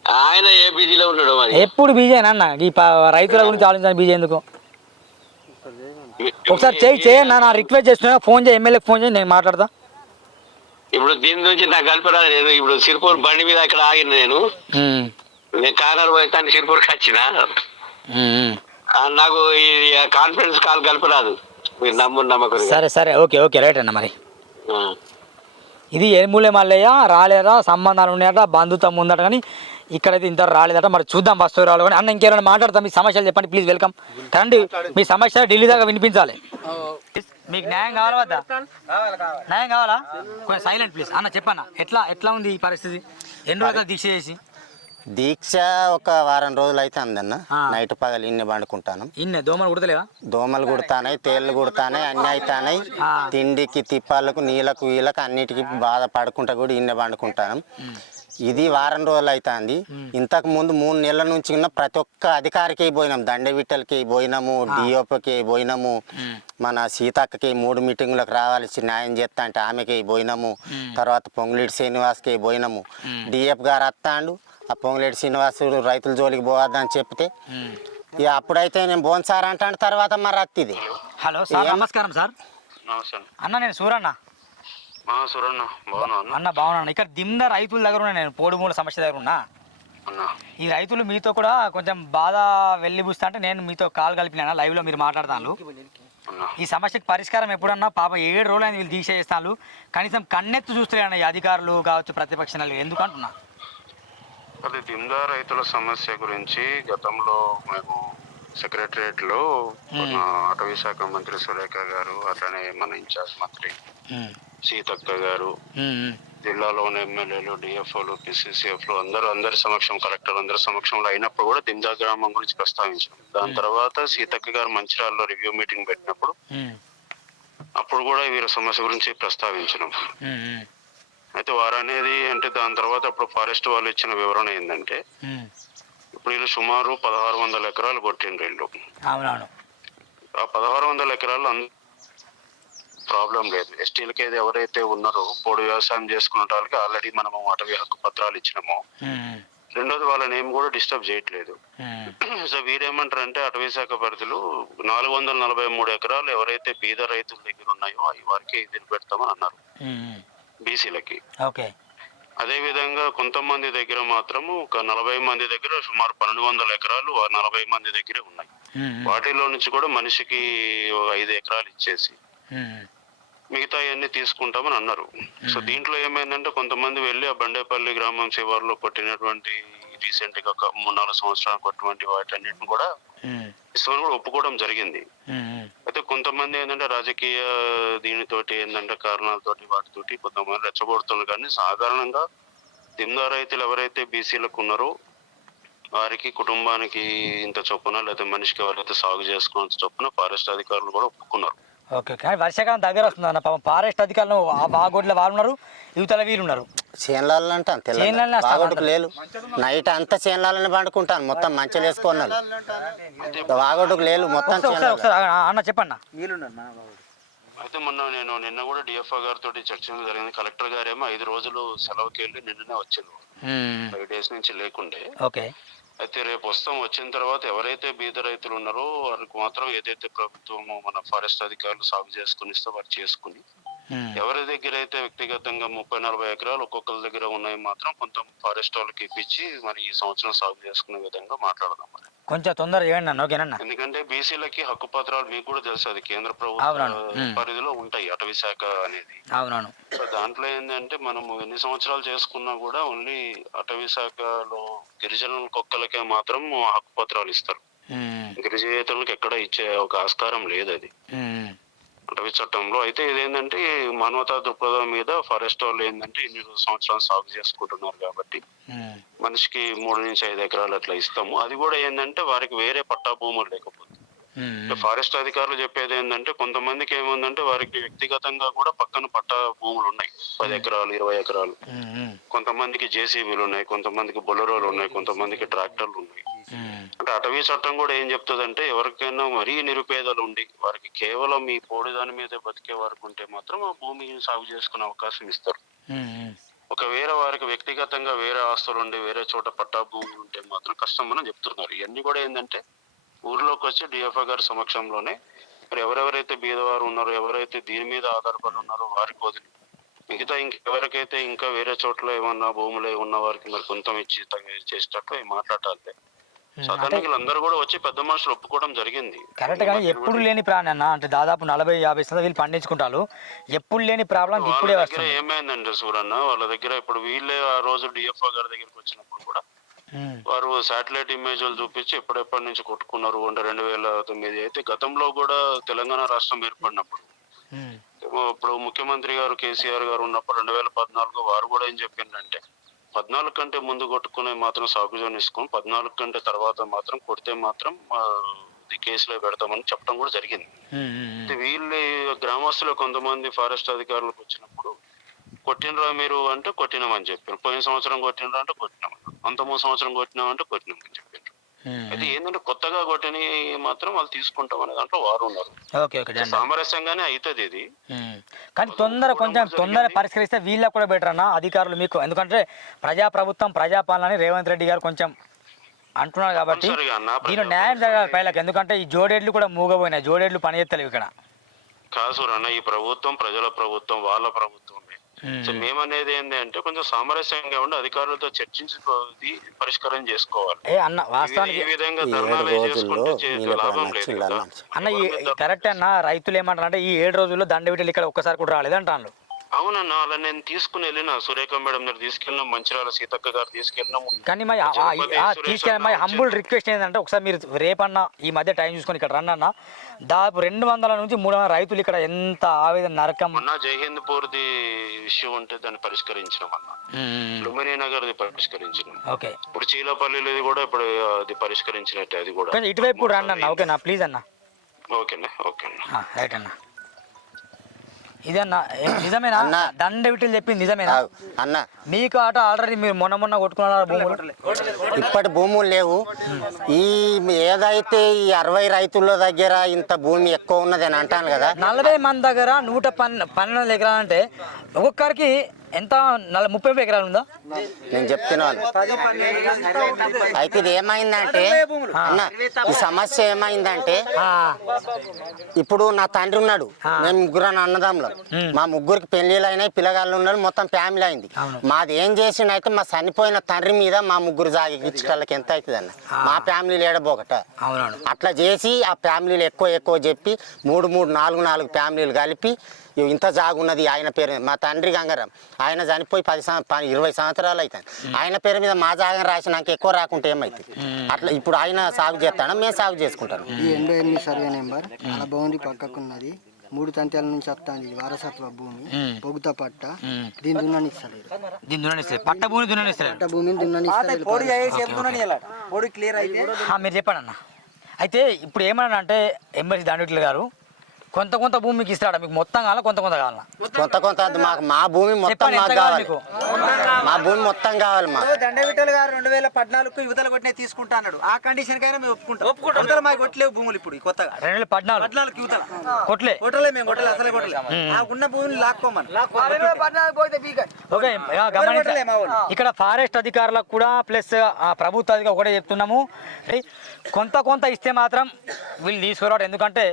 ఆయన ఏ బీజీలో ఉన్నాడు మరి? ఎప్పుడు బీజీ అన్న, ఈ రైతుల గురించి ఆలోచించాలి. బీజీ ఎందుకు? ఒకసారి చేయండి నా రిక్వెస్ట్ చేస్తున్నా. ఫోన్ చేయి, ఎమ్మెల్యేకి ఫోన్ చేయి, నేను మాట్లాడతా. ఇప్పుడు దీని నుంచి నాకు కలిపరా? నేను ఇప్పుడు సిరిపూర్ బండి మీద అక్కడ ఆగిన, నేను కానాలు పోయితాను సిరిపూర్కి వచ్చిన. నాకు ఈ కాన్ఫరెన్స్ కాల్ కలిపరాదు, మీరు నమ్మకం. సరే ఓకే రైట్ అన్న. మరి ఇది ఏమూలే మల్లయ్య రాలేదా, సంబంధాలు ఉన్నాయట, బంధుత్వం ఉందట, కానీ ఇక్కడైతే ఇంత రాలేదట. మరి చూద్దాం వస్తూ రావాలి. కానీ అన్న ఇంకేమైనా మాట్లాడతాం? మీ సమస్యలు చెప్పండి ప్లీజ్. వెల్కమ్ రండి. మీ సమస్య ఢిల్లీ దాకా వినిపించాలి. మీకు న్యాయం కావాలా వద్దా? న్యాయం కావాలా? కొంచెం సైలెంట్ ప్లీజ్. అన్న చెప్పన్న, ఎట్లా ఉంది ఈ పరిస్థితి? ఎన్ని రోజులు దీక్ష చేసి? దీక్ష ఒక వారం రోజులు అయితే అందన్న. నైట్ పగలు ఇన్ని పండుకుంటాను. దోమలు కుడతలేవా? దోమలు కుడతానాయి, తేళ్లు కుడతానాయి, అన్ని అవుతానాయి. తిండికి తిప్పాలకు నీళ్ళకు వీళ్ళకు అన్నిటికీ బాధ పడుకుంటా కూడా ఇన్ని పండుకుంటాను. ఇది వారం రోజులు అవుతుంది. ఇంతకు ముందు 3 నెలల నుంచి ప్రతి ఒక్క అధికారికి పోయినాం. దండవిట్టలకి పోయినాము, డిఓపికి పోయినాము, మన సీతక్కకి 3 మీటింగులకు రావాల్సి న్యాయం చేస్తా అంటే ఆమెకి పోయినాము. తర్వాత పొంగులేటి శ్రీనివాస్కి పోయినాము. డిఎఫ్ గారు వస్తాడు, ఆ పొంగులేటి శ్రీనివాసుడు రైతుల జోలికి పోవద్దని చెప్తే ఇక అప్పుడైతే నేను బోన్ సార్ అంటాను. తర్వాత మరి రత్తిది. హలో సార్, నమస్కారం సార్. అన్న నేను సూరన్న. అన్న బాగున్నా. ఇక్కడ దిమ్ద రైతుల దగ్గర ఉన్నా, నేను పోడుమూల సమస్య దగ్గర ఉన్నా. ఈ రైతులు మీతో కూడా కొంచెం బాధ వెళ్ళిబుస్తా అంటే నేను మీతో కాల్ కలిపినా, లైవ్లో మీరు మాట్లాడతాను. ఈ సమస్యకు పరిష్కారం ఎప్పుడన్నా పాప 7 రోజులు అయింది వీళ్ళు దీక్ష చేస్తాను, కనీసం కన్నెత్తు చూస్తున్నాయి ఈ అధికారులు కావచ్చు, ప్రతిపక్షాలు. ఎందుకంటున్నా అది దిమ్దా రైతుల సమస్య గురించి గతంలో మేము సెక్రటరియట్లో అటవీ శాఖ మంత్రి సురేఖ గారు, అట్లనే మన ఇన్ఛార్జ్ మంత్రి సీతక్క గారు, జిల్లాలోని ఎమ్మెల్యేలు, డిఎఫ్ఓలు, పిసిసిఎఫ్లు అందరి సమక్షం, కలెక్టర్ అందరి సమక్షంలో అయినప్పుడు కూడా దిమ్దా గ్రామం గురించి ప్రస్తావించాం. దాని తర్వాత సీతక్క గారు మంచిర్యాలలో రివ్యూ మీటింగ్ పెట్టినప్పుడు అప్పుడు కూడా వీరి సమస్య గురించి ప్రస్తావించినాం. అయితే వారు అనేది అంటే దాని తర్వాత అప్పుడు ఫారెస్ట్ వాళ్ళు ఇచ్చిన వివరణ ఏంటంటే ఇప్పుడు వీళ్ళు సుమారు 1600 ఎకరాలు కొట్టిండ్రు వీళ్ళు. అవునవును. ఆ 1600 ఎకరాలు ప్రాబ్లం లేదు. ఎస్టీలకి ఎవరైతే ఉన్నారో పొడి వ్యవసాయం చేసుకునే వాళ్ళకి ఆల్రెడీ మనము అటవీ హక్కు పత్రాలు ఇచ్చినాము. రెండోది వాళ్ళ నేమ్ కూడా డిస్టర్బ్ చేయట్లేదు. సో వీరేమంటారు అంటే అటవీ శాఖ పరిధిలో 443 ఎకరాలు ఎవరైతే బీద రైతుల దగ్గర ఉన్నాయో అవి వారికి ఇది పెడతామని అన్నారు బీసీలకి. ఓకే. అదే విధంగా కొంతమంది దగ్గర మాత్రము ఒక 40 మంది దగ్గర సుమారు 1200 ఎకరాలు 40 మంది దగ్గరే ఉన్నాయి. వాటిలో నుంచి కూడా మనిషికి 5 ఎకరాలు ఇచ్చేసి మిగతా అన్ని తీసుకుంటామని అన్నారు. సో దీంట్లో ఏమైందంటే కొంతమంది వెళ్ళి ఆ బండేపల్లి గ్రామం శివారులో కొట్టినటువంటి రీసెంట్ గా ఒక 3-4 సంవత్సరాలు కొట్టినటువంటి వాటన్నిటిని కూడా ఇస్తామని కూడా ఒప్పుకోవడం జరిగింది. అయితే కొంతమంది ఏంటంటే రాజకీయ దీనితోటి ఏంటంటే కారణాలతోటి వాటితోటి కొంతమంది రెచ్చగొడుతున్నారు. కానీ సాధారణంగా దిమ్దా రైతులు ఎవరైతే బీసీలకు ఉన్నారో వారికి కుటుంబానికి ఇంత చొప్పున లేదా మనిషికి ఎవరైతే సాగు చేసుకున్నంత చొప్పున ఫారెస్ట్ అధికారులు కూడా ఒప్పుకున్నారు. ఓకే. కానీ వర్షాకాలం దగ్గర వస్తుంది అన్న, పాపం ఫారెస్ట్ అధికారులు ఆ బాగోట్ల వాళ్ళు ఉన్నారు, యువతల వీళ్ళు ఉన్నారు. చేన్లాలు అంటే అంతే వాగొట్టుకు లేదు. నైట్ అంతా చేన్లాలని పండుకుంటాను, మొత్తం మంచిగా వేసుకున్నాను. వాగొట్టుకు లేదు మొత్తం. అన్న చెప్పన్న. అయితే నిన్న కూడా డిఎఫ్ఓ గారితో చర్చలు జరిగింది. కలెక్టర్ గారేమో 5 రోజులు సెలవుకి వెళ్ళి నిన్ననే వచ్చింది, 5 days నుంచి లేకుండే. ఓకే. అయితే రేపు వచ్చిన తర్వాత ఎవరైతే బీద రైతులు ఉన్నారో వారికి మాత్రం ఏదైతే ప్రభుత్వం మన ఫారెస్ట్ అధికారులు సాగు చేసుకుని ఇస్తే వారు చేసుకుని, ఎవరి దగ్గర అయితే వ్యక్తిగతంగా 30-40 ఎకరాలు ఒక్కొక్కరి దగ్గర ఉన్నాయి మాత్రం కొంత ఫారెస్ట్ వాళ్ళకి ఇప్పించి మరి ఈ సంవత్సరం సాగు చేసుకునే విధంగా మాట్లాడదాం. మరి కొంచెం తొందర చేయండి అన్న. ఓకేనన్నా. ఎందుకంటే బీసీలకి హక్కు పత్రాలు మీకు కూడా తెలుసు, అది కేంద్ర ప్రభుత్వ పరిధిలో ఉంటాయి అటవీ శాఖ అనేది. అవునవును. దాంట్లో ఏంటంటే మనము ఎన్ని సంవత్సరాలు చేసుకున్నా కూడా ఓన్లీ అటవీ శాఖలో గిరిజనుల కుక్కలకే మాత్రం హక్కు పత్రాలు ఇస్తారు. గిరిజేతలకు ఎక్కడ ఇచ్చే ఒక ఆస్కారం లేదు అది అటవీ చట్టంలో. అయితే ఇదేంటంటే మానవతా దృక్పథం మీద ఫారెస్ట్ వాళ్ళు ఏంటంటే ఇన్ని సంవత్సరాలు సాగు చేసుకుంటున్నారు కాబట్టి మనిషికి 3 నుంచి 5 ఎకరాలు అట్లా ఇస్తాము. అది కూడా ఏంటంటే వారికి వేరే పట్టా భూములు లేకపోతే ఫారెస్ట్ అధికారులు చెప్పేది ఏంటంటే కొంతమందికి ఏముందంటే వారికి వ్యక్తిగతంగా కూడా పక్కన పట్టా భూములు ఉన్నాయి, 10 ఎకరాలు 20 ఎకరాలు. కొంతమందికి జేసీబీలు ఉన్నాయి, కొంతమందికి బొలెరోలు ఉన్నాయి, కొంతమందికి ట్రాక్టర్లు ఉన్నాయి. అంటే అటవీ చట్టం కూడా ఏం చెప్తుందంటే ఎవరికైనా మరీ నిరుపేదలు ఉండి వారికి కేవలం ఈ పోడి దాని మీద బతికే వారికి ఉంటే మాత్రం ఆ భూమిని సాగు చేసుకునే అవకాశం ఇస్తారు. ఒకవేళ వారికి వ్యక్తిగతంగా వేరే ఆస్తులు ఉండి వేరే చోట పట్టా భూములు ఉంటే మాత్రం కష్టం అని చెప్తున్నారు. ఇవన్నీ కూడా ఏంటంటే ఊర్లోకి వచ్చి డిఎఫ్ఓ గారి సమక్షంలోనే మరి ఎవరెవరైతే బీదవారు ఉన్నారో ఎవరైతే దీని మీద ఆధారపడి ఉన్నారో వారికి వదిలి మిగతా ఇంకెవరికైతే ఇంకా వేరే చోట్ల ఏమన్నా భూములు ఉన్న వారికి మరి కొంత ఇచ్చి చేసేటట్టు మాట్లాడాలి. సాధారణంగా వీళ్ళందరూ కూడా వచ్చి పెద్ద మనుషులు ఒప్పుకోవడం జరిగింది. కరెక్ట్. కానీ ఎప్పుడు లేని ప్రాణి అన్న, అంటే దాదాపు 40-50 శాతం వీళ్ళు పండించుకుంటారు. ఎప్పుడు లేని ప్రాబ్లం ఇప్పుడే దగ్గర ఏమైందంటే సూరన్న వాళ్ళ దగ్గర ఇప్పుడు వీళ్ళే ఆ రోజు డిఎఫ్ఓ గారి దగ్గరికి వచ్చినప్పుడు కూడా వారు శాటిలైట్ ఇమేజ్లు చూపించి ఎప్పటి నుంచి కొట్టుకున్నారు అంటే 2009. అయితే గతంలో కూడా తెలంగాణ రాష్ట్రం ఏర్పడినప్పుడు ఇప్పుడు ముఖ్యమంత్రి గారు కేసీఆర్ గారు ఉన్నప్పుడు 2014 వారు కూడా ఏం చెప్పిందంటే 14 కంటే ముందు కొట్టుకునే మాత్రం సాగు జోన్ ఇసుకొని 14 కంటే తర్వాత మాత్రం కొడితే మాత్రం కేసులో పెడతామని చెప్పడం కూడా జరిగింది. వీళ్ళు గ్రామస్తులు కొంతమంది ఫారెస్ట్ అధికారులకు వచ్చినప్పుడు కొట్టినరా మీరు అంటే కొట్టినామని చెప్పారు. పోయిన సంవత్సరం కొట్టినరా అంటే కొట్టినామని, 3 సంవత్సరం కొట్టినామంటే కొట్టినామని చెప్పారు. అయితే ఏంటంటే కొత్తగా కొట్టని మాత్రం వాళ్ళు తీసుకుంటాం అనే దాంట్లో వారు ఉన్నారు. సామరస్యంగానే అవుతుంది ఇది. కానీ కొంచెం తొందర పరిష్కరిస్తే వీళ్ళకి కూడా బెటర్ అన్న అధికారులు మీకు. ఎందుకంటే ప్రజాప్రభుత్వం ప్రజాపాలన అని రేవంత్ రెడ్డి గారు కొంచెం అంటున్నారు కాబట్టి దీని న్యాయం జరగాలి పైలకి. ఎందుకంటే ఈ జోడేడ్లు కూడా మూగపోయినాయి, జోడేడ్లు పని చేస్తలేవు ఇక్కడ. కాదు అన్న, ఈ ప్రభుత్వం ప్రజల ప్రభుత్వం, వాళ్ళ ప్రభుత్వమే. సో మేమనేది ఏంటి అంటే కొంచెం సామరస్యంగా ఉండి అధికారులతో చర్చించి పరిష్కారం చేసుకోవాలి. అన్న వాస్తవానికి ఈ విధంగా ధర్నాలు చేసుకుంటే లాభం లేదు కదా అన్న. కరెక్ట్ అన్న. రైతులు ఏమంటారు అంటే ఈ 7 రోజుల్లో దండవిటలు ఇక్కడ ఒక్కసారి కూడా రాలేదంటాను. అవునన్నా, అలా నేను తీసుకుని వెళ్ళిన సురేఖ మేడం దగ్గర తీసుకెళ్ళినాం, మంచిర్యాల సీతక్క గారు తీసుకెళ్ళినాము. కానీ తీసుకెళ్ళి హంబుల్ రిక్వెస్ట్ ఏంటంటే ఒకసారి మీరు రేపన్నా ఈ మధ్య టైం చూసుకొని ఇక్కడ రండి అన్న. దాదాపు 200 నుంచి 300 రైతులు ఇక్కడ ఎంత ఆవేదన నరకం. మొన్న జైహింద్ పూర్ది ఇష్యూ ఉంటే దాన్ని పరిష్కరించినాం అన్న, లుంబిని నగర్ పరిష్కరించినాం. ఓకే. ఇప్పుడు చీలపల్లి కూడా ఇప్పుడు అది పరిష్కరించినట్టే, అది కూడా ఇటువైపు రండి అన్న. ఓకేనా ప్లీజ్ అన్న. ఓకేనా. ఓకే అన్న, రైట్ అన్న. ఇదన్నా నిజమేనా అన్న. దండ విట్లు చెప్పింది నిజమేనా అన్న మీకు ఆట ఆల్రెడీ మీరు మొన్న కొట్టుకున్నారు భూములు ఇప్పటి భూములు లేవు. ఈ ఏదైతే ఈ 60 రైతుల దగ్గర ఇంత భూమి ఎక్కువ ఉన్నది అని అంటాను కదా. 40 మంది దగ్గర 112 ఎకరాలు అంటే ఒక్కొక్కరికి ఎంత 30 ఎకరాలు ఉందా? నేను చెప్తున్నాను. అయితే ఇది ఏమైందంటే అన్న, ఈ సమస్య ఏమైందంటే ఇప్పుడు నా తండ్రి ఉన్నాడు, మేము ముగ్గురు అన్నదమ్ములం. మా ముగ్గురికి పెళ్లిళ్ళు అయినాయి, పిల్లగాళ్ళు ఉన్నాడు, మొత్తం ఫ్యామిలీ అయింది. మాది ఏం చేసిండైతే మా చనిపోయిన తండ్రి మీద మా ముగ్గురు జాగిచ్చేటోళ్ళకి ఎంత అవుతుంది అన్న, మా ఫ్యామిలీలు ఏడబోకట. అట్లా చేసి ఆ ఫ్యామిలీలు ఎక్కువ చెప్పి 3 4 ఫ్యామిలీలు కలిపి ఇంత జాగున్నది ఆయన పేరు మీద. మా తండ్రి గంగారాం, ఆయన చనిపోయి 20 సంవత్సరాలు అవుతాయి. ఆయన పేరు మీద మా జాగం రాసినాక ఎక్కువ రాకుంటే ఏమవుతుంది? అట్లా ఇప్పుడు ఆయన సాగు చేస్తాడు, మేము సాగు చేసుకుంటాం. ఈ 88 సర్వే నెంబర్ అలా బౌండరీ పక్కకున్నది. 3 తంత్యాల నుంచి వస్తాను వారసత్వ భూమి, పొగుత పట్ట. దీని దున్ననిస్తలేరు, పట్ట భూమి దున్ననిస్తలేరు. పట్ట భూమిని దున్ననిస్తలేరు. మీరు చెప్పండి అన్న. అయితే ఇప్పుడు ఏమన్నా అంటే ఎంఎస్సి దాండిట్ల గారు కొంత భూమికి ఇస్తాడా? మీకు మొత్తం కావాలా, కొంత కావాలా? కొంత మాకు మా భూమి మొత్తం మాకు కావాలి. మా భూమి మొత్తం కావాలి. మా దండవిట్టలు గారు 2014 యువతల కొట్టినే తీసుకుంటా అన్నాడు. ఆ కండిషన్ కైనా మేము ఒప్పుకుంటాం. మాకు కొట్టలేవు భూములు ఇప్పుడు కొత్తగా 2014 యువతల కొట్టలే మేము అసలే కొట్టలే. ఆ ఉన్న భూమిని లాక్కోమని. ఓకే, గమనించాలి. ఇక్కడ ఫారెస్ట్ అధికారులకు కూడా ప్లస్ ప్రభుత్వ అధికారులు ఒకటే చెప్తున్నాము, కొంత ఇస్తే మాత్రం వీళ్ళు తీసుకురావడం. ఎందుకంటే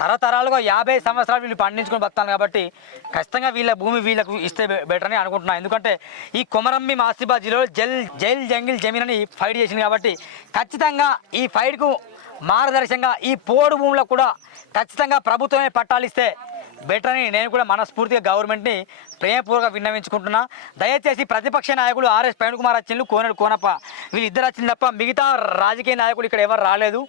తరతరాలుగా 50 సంవత్సరాలు వీళ్ళు పండించుకొని బతాను కాబట్టి ఖచ్చితంగా వీళ్ళ భూమి వీళ్ళకు ఇస్తే బెటర్ అని అనుకుంటున్నాను. ఎందుకంటే ఈ కొమరంభీం ఆసిఫాబాద్ జిల్లాలో జైల్ జంగిల్ జమీన్ అని ఫైట్ చేసింది కాబట్టి ఖచ్చితంగా ఈ ఫైట్కు మార్గదర్శకంగా ఈ పోడు భూములకు కూడా ఖచ్చితంగా ప్రభుత్వమే పట్టాలు ఇస్తే బెటర్ అని నేను కూడా మనస్ఫూర్తిగా గవర్నమెంట్ని ప్రేమపూర్వకంగా విన్నవించుకుంటున్నా. దయచేసి ప్రతిపక్ష నాయకులు ఆర్ఎస్ ప్రవీణ్ కుమార్ వచ్చిండ్రు, కోనేరు కోనప్ప వీళ్ళిద్దరు వచ్చింది తప్ప మిగతా రాజకీయ నాయకులు ఇక్కడ ఎవరు రాలేదు.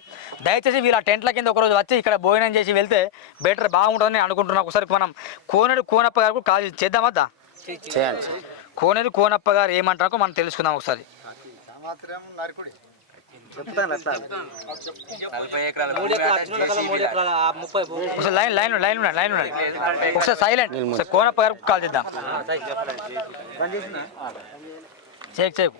దయచేసి వీళ్ళ టెంట్ల కింద ఒకరోజు వచ్చి ఇక్కడ భోజనం చేసి వెళ్తే బెటర్ బాగుంటుందని అనుకుంటున్నా. ఒకసారి మనం కోనేరు కోనప్ప గారు కాల్ చేద్దామద్దా? కోనేరు కోనప్ప గారు ఏమంటారో మనం తెలుసుకుందాం ఒకసారి. లైన్ ఒకసారి సైలెంట్. కోనప్ప గారికి కాల్ చేద్దాం. చేయకు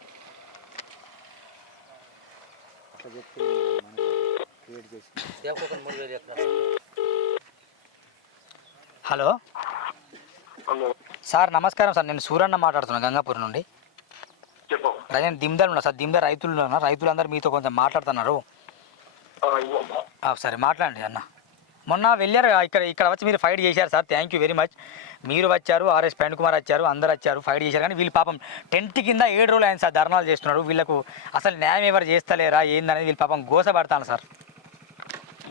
హలో సార్, నమస్కారం సార్. నేను సూరన్న మాట్లాడుతున్నాను గంగాపూర్ నుండి. ప్రజెంట్ దిమ్దార్ ఉన్నా సార్. దిమ్దార్ రైతులందరూ మీతో కొంచెం మాట్లాడుతున్నారు. సరే మాట్లాడండి అన్న. మొన్న వెళ్ళారు ఇక్కడ వచ్చి మీరు ఫైట్ చేశారు sir. Thank you very much. మీరు వచ్చారు, ఆర్ఎస్ ప్రవీణ్ కుమార్ వచ్చారు, అందరు వచ్చారు, ఫైట్ చేశారు. కానీ వీళ్ళు పాపం టెంట్ కింద 7 రోజులు ఆయన సార్ ధర్నాలు చేస్తున్నారు. వీళ్ళకు అసలు న్యాయం ఎవరు చేస్తలేరా ఏందనేది వీళ్ళు పాపం గోసపడతాను సార్.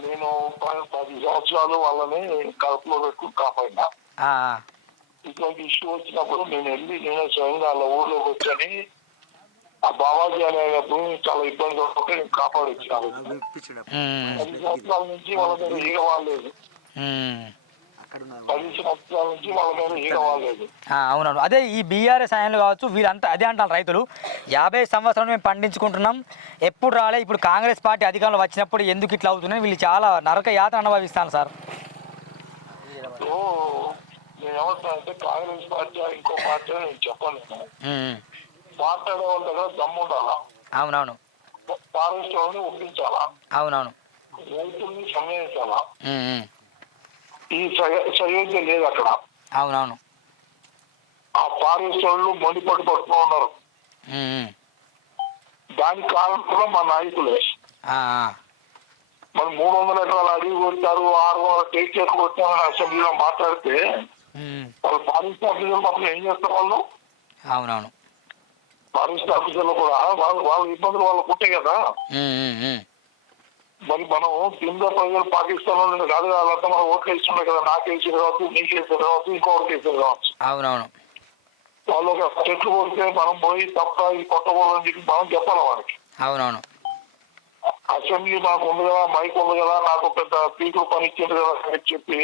నేను 10 సంవత్సరాలు వాళ్ళని కడుపులో పెట్టుకుని కాపాడినా. ఇటువంటి ఇష్యూ వచ్చినప్పుడు నేను స్వయంగా వాళ్ళ ఊర్లోకి వచ్చని ఆ బాబాజీ అనే భూమి చాలా ఇబ్బంది పడితే నేను కాపాడొచ్చాను. 10 సంవత్సరాల నుంచి వాళ్ళ మీద ఈగ వాడలేదు. 10 సంవత్సరాల నుంచి వాళ్ళ మీద ఈగ వాడలేదు. అవునవును, అదే ఈ బీఆర్ఎస్ ఆయనలు కావచ్చు వీళ్ళంతా అదే అంటారు. రైతులు 50 సంవత్సరాలు మేము పండించుకుంటున్నాం, ఎప్పుడు రాలే, ఇప్పుడు కాంగ్రెస్ పార్టీ అధికారంలో వచ్చినప్పుడు ఎందుకు ఇట్లా అవుతున్నాయి, వీళ్ళు చాలా నరక యాత్ర అనుభవిస్తాను సార్. నేను ఏమంటానంటే కాంగ్రెస్ పార్టీ ఇంకో పార్టీ నేను చెప్పను. మాట్లాడే వాళ్ళ దగ్గర దమ్ము ఉండాలా. అవునవును, ఫారెస్ట్ వాళ్ళని ఒప్పించాలా. అవునవును, రైతుల్ని సంబంధించాలా. ఈ సయోధ్య లేదు అక్కడ. అవునవును, ఆ ఫారెస్ట్ వాళ్ళు మండిపట్టు పట్టుకుని ఉన్నారు. దానికి కారణం కూడా మా నాయకులే. మరి 300 ఎకరాలు అడిగి కొడతారు, 600 టేక్ చేసి కొట్టారని అసెంబ్లీలో మాట్లాడితే వాళ్ళు ఫారెస్ట్ ఆఫీసర్లు మాత్రం ఏం చేస్తారు? వాళ్ళు అవునవును ఫారెస్ట్ ఆఫీసర్లు కూడా వాళ్ళ ఇబ్బందులు వాళ్ళకు ఉంటాయి కదా. మరి మనం కింద ప్రజలు పాకిస్తాన్ వాళ్ళు కాదు, వాళ్ళంతా మనం ఓట్లు వేస్తుండే కదా. నాకు వేసారు కావచ్చు, నీకు వేసారు కావచ్చు, ఇంకొకరికి వేసారు కావచ్చు. అవునవును, వాళ్ళు ఒక చెట్లు కొడితే మనం పోయి తప్ప ఈ కొట్టకూడదని చెప్పి మనం చెప్పాలి వాళ్ళకి. అవునవును, అసెంబ్లీ మాకు ఉంది కదా, మైక్ ఉంది కదా, నాకు పెద్ద పీకులు పని ఇచ్చేది కదా అని చెప్పి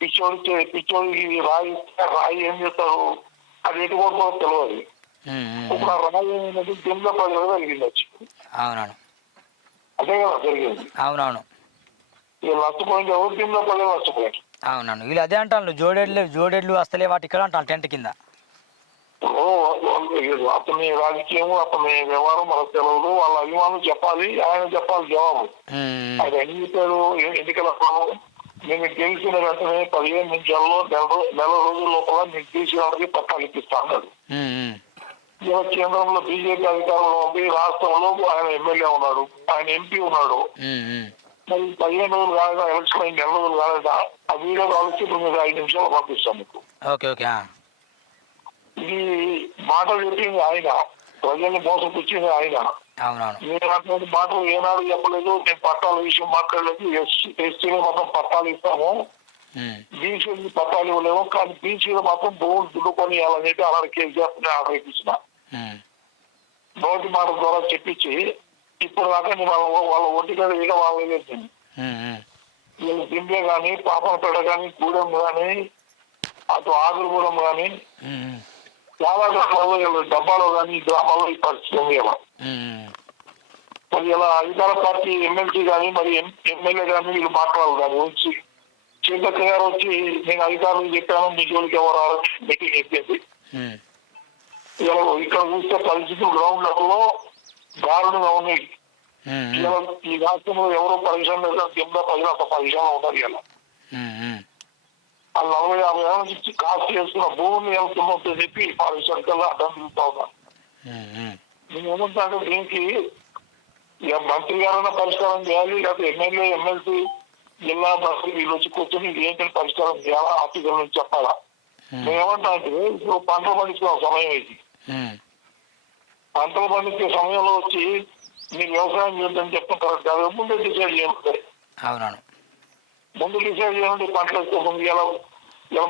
పిచ్చోడికి రాయి ఏం చేస్తారు, అది ఎటు కొడుతుందో తెలియదు. ఇప్పుడు ఆ రాయి అనేది కింద ప్రజలు కలిగింది వచ్చి. అవునవును, అదే కదా జరిగింది. అవునవును, ఇక నష్టపోయింది ఎవరు? కింద ప్రజలు నష్టపోయారు. అవునవును వీళ్ళు అదే అంటాను జోడెడ్లు వస్తలే వాటి ఇక్కడ అంటాను టెంట్ కింద. అతని రాజకీయం అతని వ్యవహారం మనకు తెలియదు. వాళ్ళ అభిమానులు చెప్పాలి, ఆయన చెప్పాలి జవాబు. ఆయన ఎన్ని చెప్పాడు ఎన్నికలప్పుడు నేను గెలిచిన వెంటనే 15 నిమిషాల్లో నెల రోజుల లోపల మీకు గెలిచిన వాళ్ళకి పట్టాలు ఇప్పిస్తా అన్నాడు. ఇలా కేంద్రంలో బీజేపీ అధికారంలో ఉంది, రాష్ట్రంలో ఆయన ఎమ్మెల్యే ఉన్నాడు, ఆయన ఎంపీ ఉన్నాడు. మరి 15 రోజులు కాలేదా ఎలక్షన్ అయింది, 2 రోజులు కాలేదా ఆ వీడియో కావచ్చు ఇప్పుడు మీరు 5 నిమిషాలు పంపిస్తాం మీకు. ఇది మాటలు చెప్పింది ఆయన, ప్రజల్ని మోసపుచ్చింది ఆయన. నేను అటువంటి మాటలు ఏనాడు చెప్పలేదు. నేను పట్టాల విషయం మాట్లాడలేదు. ఎస్టీలో మాత్రం పట్టాలు ఇస్తాము, బీసీలు పట్టాలు ఇవ్వలేము, కానీ బీసీలో మాత్రం భూములు దుడ్డుకొని ఇవ్వాలని చెప్పి అలాంటి కేసీఆర్ ఆర్డర్ ఇప్పించిన నోటి మాట ద్వారా చెప్పించి ఇప్పుడు దాకా వాళ్ళ ఒంటి మీద ఇక వాళ్ళ లేదు. వీళ్ళు దింబే కానీ పాపనపేట కానీ గూడెం కానీ అటు ఆదులగూడెం కానీ చాలా గ్రామాల్లో డబ్బాలో కానీ గ్రామాల్లో ఈ పరిస్థితి ఉంది. ఇలా మరి ఇలా అధికార పార్టీ ఎమ్మెల్సీ కానీ మరి ఎమ్మెల్యే కానీ వీళ్ళు మాట్లాడాలి. దాని గురించి చీకక్క గారు వచ్చి నేను అధికారులకు చెప్పాను, మీ జోలికి ఎవరు మీటింగ్ చెప్పింది. ఇలా ఇక్కడ చూస్తే పరిస్థితులు గ్రౌండ్ లెవెల్లో దారుణంగా ఉన్నాయి. ఈ రాష్ట్రంలో ఎవరో పరిశ్రమ లేదా కింద ప్రజలు అంత పరిశ్రమ ఉన్నారు. ఇలా ఆ 40-50 ఏళ్ళ నుంచి కాస్ట్ చేసుకున్న భూమిని వెళ్తున్నట్టు చెప్పి పరిశ్రమకల్లా అడ్డం తిరుగుతా ఉన్నారు. నేను ఏమంటాను, దీనికి ఇక మంత్రి గారైనా పరిష్కారం చేయాలి, లేకపోతే ఎమ్మెల్యే ఎమ్మెల్సీ జిల్లా మంత్రి వీళ్ళు వచ్చి కూర్చొని ఏంటంటే పరిష్కారం చేయాలా, ఆఫీసుల నుంచి చెప్పాలా. నేను ఏమంటా అంటే ఇప్పుడు పంటలు పండించుకున్న సమయం ఇది, పంటలు పండించే సమయంలో వచ్చి మీరు వ్యవసాయం చేద్దని చెప్తాం కరెక్ట్ కాదు. ముందే డిసైడ్ చేయండి, ముందు డిసైడ్ చేయండి. పంటలు వేస్తే ముందు ఇలా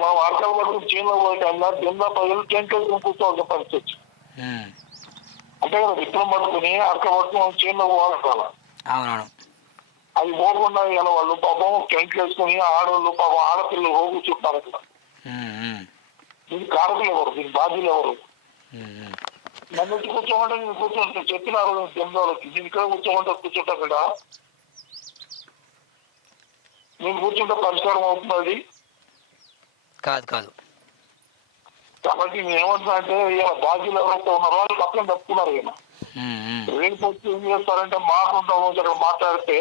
మనం అరకలు పట్టుకుని చీనలో పోయేటల్లా కింద ప్రజలు టెంట్ వేసుకుని కూర్చోవాల్సిన పరిస్థితి. అంటే కదా విత్తనం పట్టుకుని అరక పట్టుకుని చీనలో పోవాలి. అది పోకుండా ఇలా వాళ్ళు పాపం టెంట్లు వేసుకుని ఆడవాళ్ళు పాపం ఆడపిల్లలు కూర్చుంటున్నారు అక్కడ. దీనికి కారకులు ఎవరు, దీనికి బాధ్యులు ఎవరు? నన్ను వచ్చి కూర్చోమంటే నేను కూర్చోంటే చెప్పినారు జమదారులకి, నేను ఇక్కడ కూర్చోమంటే కూర్చుంటా కదా, నేను కూర్చుంటే పరిష్కారం అవుతుంది కాదు. కాబట్టి నేను ఏమంటున్నా అంటే ఇలా బాధ్యులు ఎవరైతే ఉన్నారో వాళ్ళు పక్కన తప్పుకున్నారు. ఈయన రేపు వచ్చి ఏం చేస్తారంటే మాకుంటాం అక్కడ మాట్లాడితే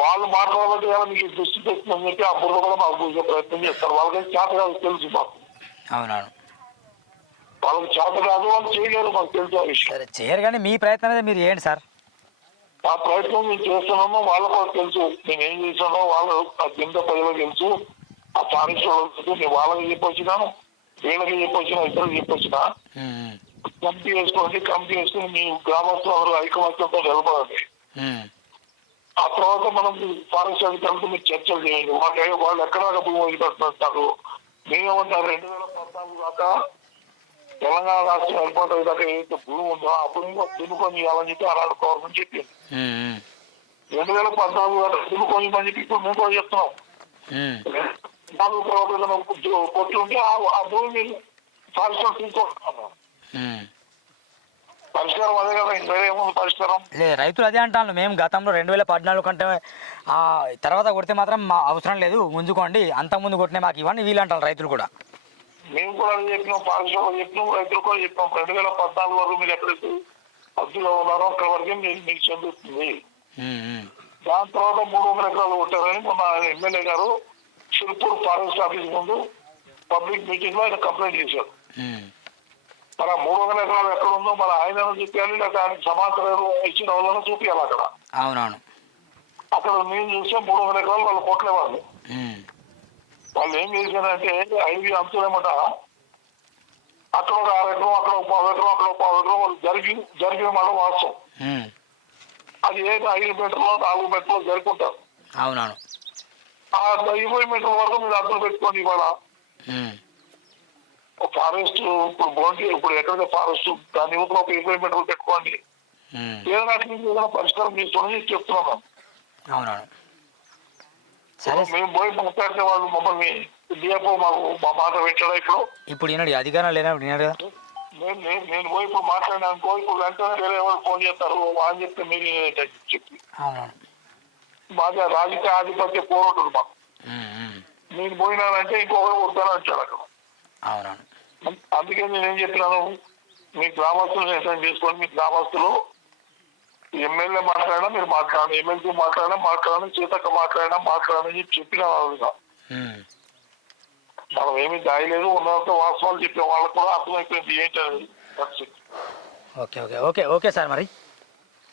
వాళ్ళు మాట్లాడబట్టి కదా మీకు దృష్టి తెస్తుందని చెప్పి ఆ బుర్ర కూడా మాకు చూసే ప్రయత్నం చేస్తారు. వాళ్ళకి చేత కాదు తెలుసు మాకు, వాళ్ళకి చేత కాదు, వాళ్ళు చేయలేరు మాకు తెలుసు ఆ విషయం. చేయరు కానీ మీ ప్రయత్నం మీరు చేయండి సార్. ఆ ప్రయత్నం మేము చేస్తున్నామో వాళ్ళకు కూడా తెలుసు నేను ఏం చేశానో, వాళ్ళు ఆ కింద ప్రజలకు తెలుసు, ఆ ఫారెస్ట్ వాళ్ళకి నేను వాళ్ళకి చెప్పొచ్చినాను, వీళ్ళకి చెప్పొచ్చినా, ఇద్దరికి చెప్పొచ్చినా. కమిటీ వేసుకుని మీ గ్రామస్తులు అందరూ ఐకమత్యంతో నిలబడండి. ఆ తర్వాత మనం ఫారెస్ట్ అధికారులతో మీరు చర్చలు చేయండి. వాళ్ళు ఎక్కడ భూమి వదిలిపెడుతున్నారు. మేమేమంటారు 2014 దాకా తెలంగాణ రాష్ట్రం ఏర్పాటు దాకా ఏదైతే భూమి ఉందో ఆ భూమి దున్నుకొని ఇవ్వాలని చెప్పి అలాంటి గవర్నమెంట్ చెప్పింది. 2014 దాకా దున్నుకొని ఇవ్వని చెప్పి ఇప్పుడు మేము కూడా చెప్తున్నాం. 4 కోట్లు ఉంటే ఆ భూమి ఫారెస్ట్ తీసుకుంటున్నాం. పరిష్కారం అదే కదా, వేరే ఏముంది పరిష్కారం? లేదు, రైతులు అదే అంటాను. మేము గతంలో 2014 కంటే తర్వాత కొడితే మాత్రం మా అవసరం లేదు, ఉంచుకోండి, అంతకుముందు కొట్టినా మాకు ఇవ్వండి వీళ్ళు అంటారు రైతులు కూడా. మేము కూడా అది చెప్పినాం, పారిశ్రామిక చెప్పినాం, రైతులు కూడా చెప్పినాం. 2014 వరకు మీరు ఎక్కడైతే అద్దులో ఉన్నారో అక్కడ వరకే మీకు చెందుతుంది. దాని తర్వాత 300 ఎకరాలు కొట్టారని మొన్న ఎమ్మెల్యే గారు సిరిపూర్ ఫారెస్ట్ ఆఫీస్ ముందు పబ్లిక్ మీటింగ్ లో ఆయన కంప్లైంట్ చేశారు. మరి 300 ఎకరాలు ఎక్కడ ఉందో మరి ఆయన చూపించాలి, లేకపోతే ఆయనకు సమాచారం ఇచ్చిన వాళ్ళని చూపించాలి. అక్కడ అక్కడ నేను చూస్తే 300 ఎకరాలు వాళ్ళు కొట్టలేవాళ్ళు. వాళ్ళు ఏం చేశారంటే 5 అంతులేమట, అక్కడ ఒక 6 ఎకరం, అక్కడ ఒక 1/2 ఎకరం, అక్కడ ఒక 1/2 ఎకరం వాళ్ళు జరిగిన మాట వాస్తవం. అది ఏదో 5 మీటర్లో 4 మీటర్లో జరుపుకుంటారు. ఆ 20 మీటర్ల వరకు మీరు అద్దులు పెట్టుకోండి. ఇవాళ ఫారెస్ట్ ఇప్పుడు ఎక్కడైతే ఫారెస్ట్ దాని యువతలో ఒక 20 మీటర్లు పెట్టుకోండి. ఏదైనా పరిష్కారం చేసుకోండి చెప్తున్నాం. మేము పోయి మాట్లాడితే వాళ్ళు మమ్మల్ని డిఎఫ్ఓ మాకు మా మాట పెట్టాడా ఇప్పుడు అధికారం లేనప్పుడు నేను పోయి ఇప్పుడు మాట్లాడినా అనుకో, ఇప్పుడు వెంటనే వేరే వాళ్ళు ఫోన్ చేస్తారు అని చెప్తే మీరు చెప్పి మాది రాజకీయ ఆధిపత్య పోరాటం మాకు. నేను పోయినానంటే ఇంకొకరు కొడతాను వచ్చాడు అక్కడ. అవునవును. అందుకే నేనేం చెప్పినాను, మీ గ్రామస్తులు నిర్ణయం చేసుకోండి. మీ గ్రామస్తులు ఎమ్మెల్యే మాట్లాడినా మీరు మాట్లాడండి, ఎమ్మెల్సీ మాట్లాడినా చేతక్క మాట్లాడని చెప్పిన వాళ్ళుగా. మనం ఏమి దాయలేదు, ఉన్నంత వాస్తవాలు చెప్పే వాళ్ళకు కూడా అర్థమైపోయింది ఏంటనేది. Okay okay okay okay sir మరి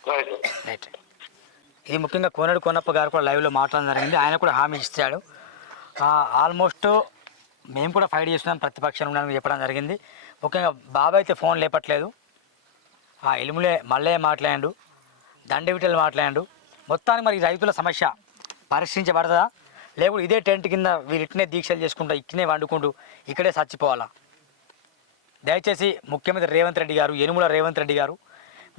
రైట్. రైట్. ఇది ముఖ్యంగా కోనేడు కొన్నప్ప గారు కూడా లైవ్లో మాట్లాడడం జరిగింది. ఆయన కూడా హామీ ఇచ్చాడు. ఆల్మోస్ట్ మేము కూడా ఫైట్ చేస్తున్నాం, ప్రతిపక్షం ఉన్నామని చెప్పడం జరిగింది. ముఖ్యంగా బాబాయ్ అయితే ఫోన్ లేపట్లేదు. ఇలుములే మళ్ళీ మాట్లాడాడు, దండవిటలు మాట్లాడాడు. మొత్తానికి మరి రైతుల సమస్య పరిష్కరించబడదా, లేకపోతే ఇదే టెంట్ కింద వీళ్ళు ఇట్నే దీక్షలు చేసుకుంటూ ఇట్నే వండుకుంటూ ఇక్కడే చచ్చిపోవాలా? దయచేసి ముఖ్యమంత్రి రేవంత్ రెడ్డి గారు, యనుమల రేవంత్ రెడ్డి గారు,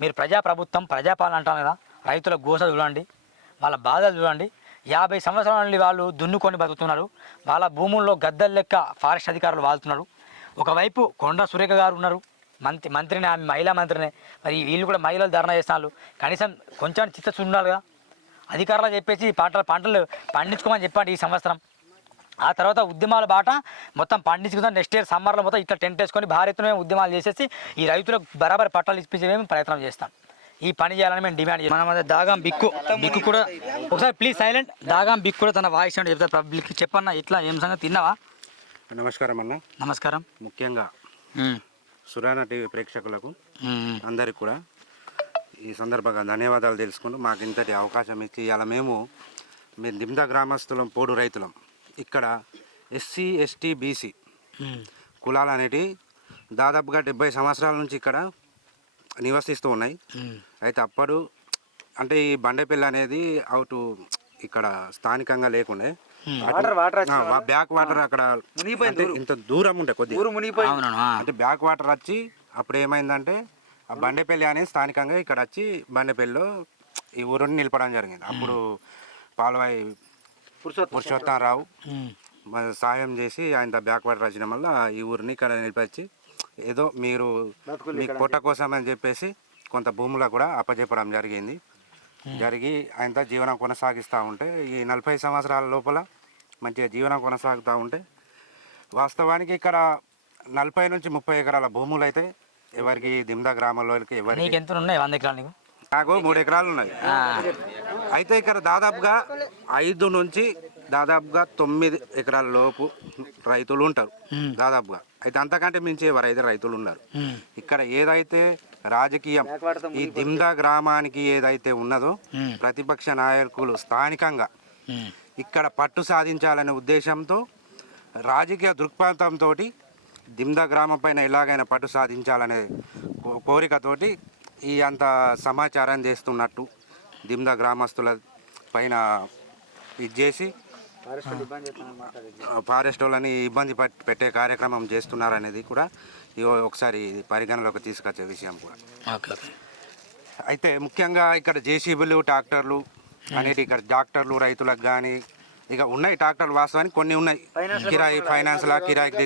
మీరు ప్రజాప్రభుత్వం ప్రజాపాలన అంటాం కదా, రైతుల గోస చూడండి, వాళ్ళ బాధలు చూడండి. 50 సంవత్సరాల నుండి వాళ్ళు దున్నుకొని బతుకుతున్నారు. వాళ్ళ భూముల్లో గద్దలు లెక్క ఫారెస్ట్ అధికారులు వాళ్తున్నారు. ఒకవైపు కొండా సురేఖ గారు ఉన్నారు, మంత్రిని, ఆమె మహిళా మంత్రినే. మరి వీళ్ళు కూడా మహిళలు ధర్నా చేస్తున్నారు. కనీసం కొంచెం చిత్తశుద్ధి ఉండాలిగా. అధికారులు చెప్పేసి పంటలు పండించుకోమని చెప్పండి ఈ సంవత్సరం. ఆ తర్వాత ఉద్యమాల బాట మొత్తం పండించుకుందాం. నెక్స్ట్ ఇయర్ సమ్మర్లో మొత్తం ఇట్లా టెంట్ వేసుకొని భారీ ఎత్తున మేము ఉద్యమాలు చేసేసి ఈ రైతులకు బరాబరి పట్టాలు ఇప్పించే మేము ప్రయత్నం చేస్తాం. ఈ పని చేయాలని మేము డిమాండ్ చేస్తాం. మన దాగాం బిక్కు కూడా ఒకసారి ప్లీజ్ సైలెంట్. దాగాం బిక్కు కూడా తన వాయిస్ అంటే చెప్తారు పబ్లిక్. చెప్పన్నా ఇట్లా ఏం సంగతి, తిన్నావా? నమస్కారం అన్న. నమస్కారం. ముఖ్యంగా సురానా టీవీ ప్రేక్షకులకు అందరికి కూడా ఈ సందర్భంగా ధన్యవాదాలు తెలుసుకుంటూ మాకు ఇంతటి అవకాశం ఇచ్చి ఇలా మేము దిమ్దా గ్రామస్తులం, పోడు రైతులం. ఇక్కడ ఎస్సీ ఎస్టీ బీసీ కులాలు అనేటివి దాదాపుగా 70 సంవత్సరాల నుంచి ఇక్కడ నివసిస్తూ ఉన్నాయి. అయితే అప్పుడు అంటే ఈ బండపల్లి అనేది అవుట్ ఇక్కడ స్థానికంగా లేకుండే, బ్యాక్ వాటర్ అక్కడ ఇంత దూరం ఉండే కొద్దిగా, అంటే బ్యాక్ వాటర్ వచ్చి అప్పుడు ఏమైందంటే ఆ బండపల్లి అనేది స్థానికంగా ఇక్కడ వచ్చి బండపల్లిలో ఈ ఊరిని నిలపడం జరిగింది. అప్పుడు పాల్వాయి పురుషోత్తమరావు సాయం చేసి ఆయన బ్యాక్ వాటర్ వచ్చిన వల్ల ఈ ఊరిని ఇక్కడ నిలిపచ్చి ఏదో మీరు మీ పొట్ట కోసం అని చెప్పేసి కొంత భూములు కూడా అప్పచెప్పడం జరిగి ఆయనతో జీవనం కొనసాగిస్తూ ఉంటే ఈ 40 సంవత్సరాల లోపల మంచిగా జీవనం కొనసాగుతూ ఉంటే వాస్తవానికి ఇక్కడ 40 నుంచి 30 ఎకరాల భూములు అయితే ఎవరికి దిమ్దా గ్రామంలోకి ఎవరికి ఎంత ఉన్నాయి? 100 ఎకరాలు. నాకు 3 ఎకరాలు ఉన్నాయి. అయితే ఇక్కడ దాదాపుగా 5 నుంచి దాదాపుగా 9 ఎకరాల లోపు రైతులు ఉంటారు దాదాపుగా. అయితే అంతకంటే మించి ఎవరైతే రైతులు ఉన్నారు. ఇక్కడ ఏదైతే రాజకీయం ఈ దిమ్దా గ్రామానికి ఏదైతే ఉన్నదో ప్రతిపక్ష నాయకులు స్థానికంగా ఇక్కడ పట్టు సాధించాలనే ఉద్దేశంతో రాజకీయ దృక్పథంతో దిమ్దా గ్రామం పైన ఎలాగైనా పట్టు సాధించాలనే కోరికతోటి ఈ అంత సమాచారం చేస్తున్నట్టు దిమ్దా గ్రామస్తుల పైన ఇది చేసి ఫారెస్ట్ వాళ్ళని ఇబ్బంది పెట్టే కార్యక్రమం చేస్తున్నారనేది కూడా ఒకసారి పరిగణలోకి తీసుకొచ్చే విషయం కూడా. అయితే ముఖ్యంగా ఇక్కడ జేసీబీలు, ట్రాక్టర్లు అనేటి ఇక్కడ డాక్టర్లు రైతులకు కానీ ఇక ఉన్నాయి. ట్రాక్టర్లు వాస్తవానికి కొన్ని ఉన్నాయి, ఫైనాన్స్లా కిరాయికి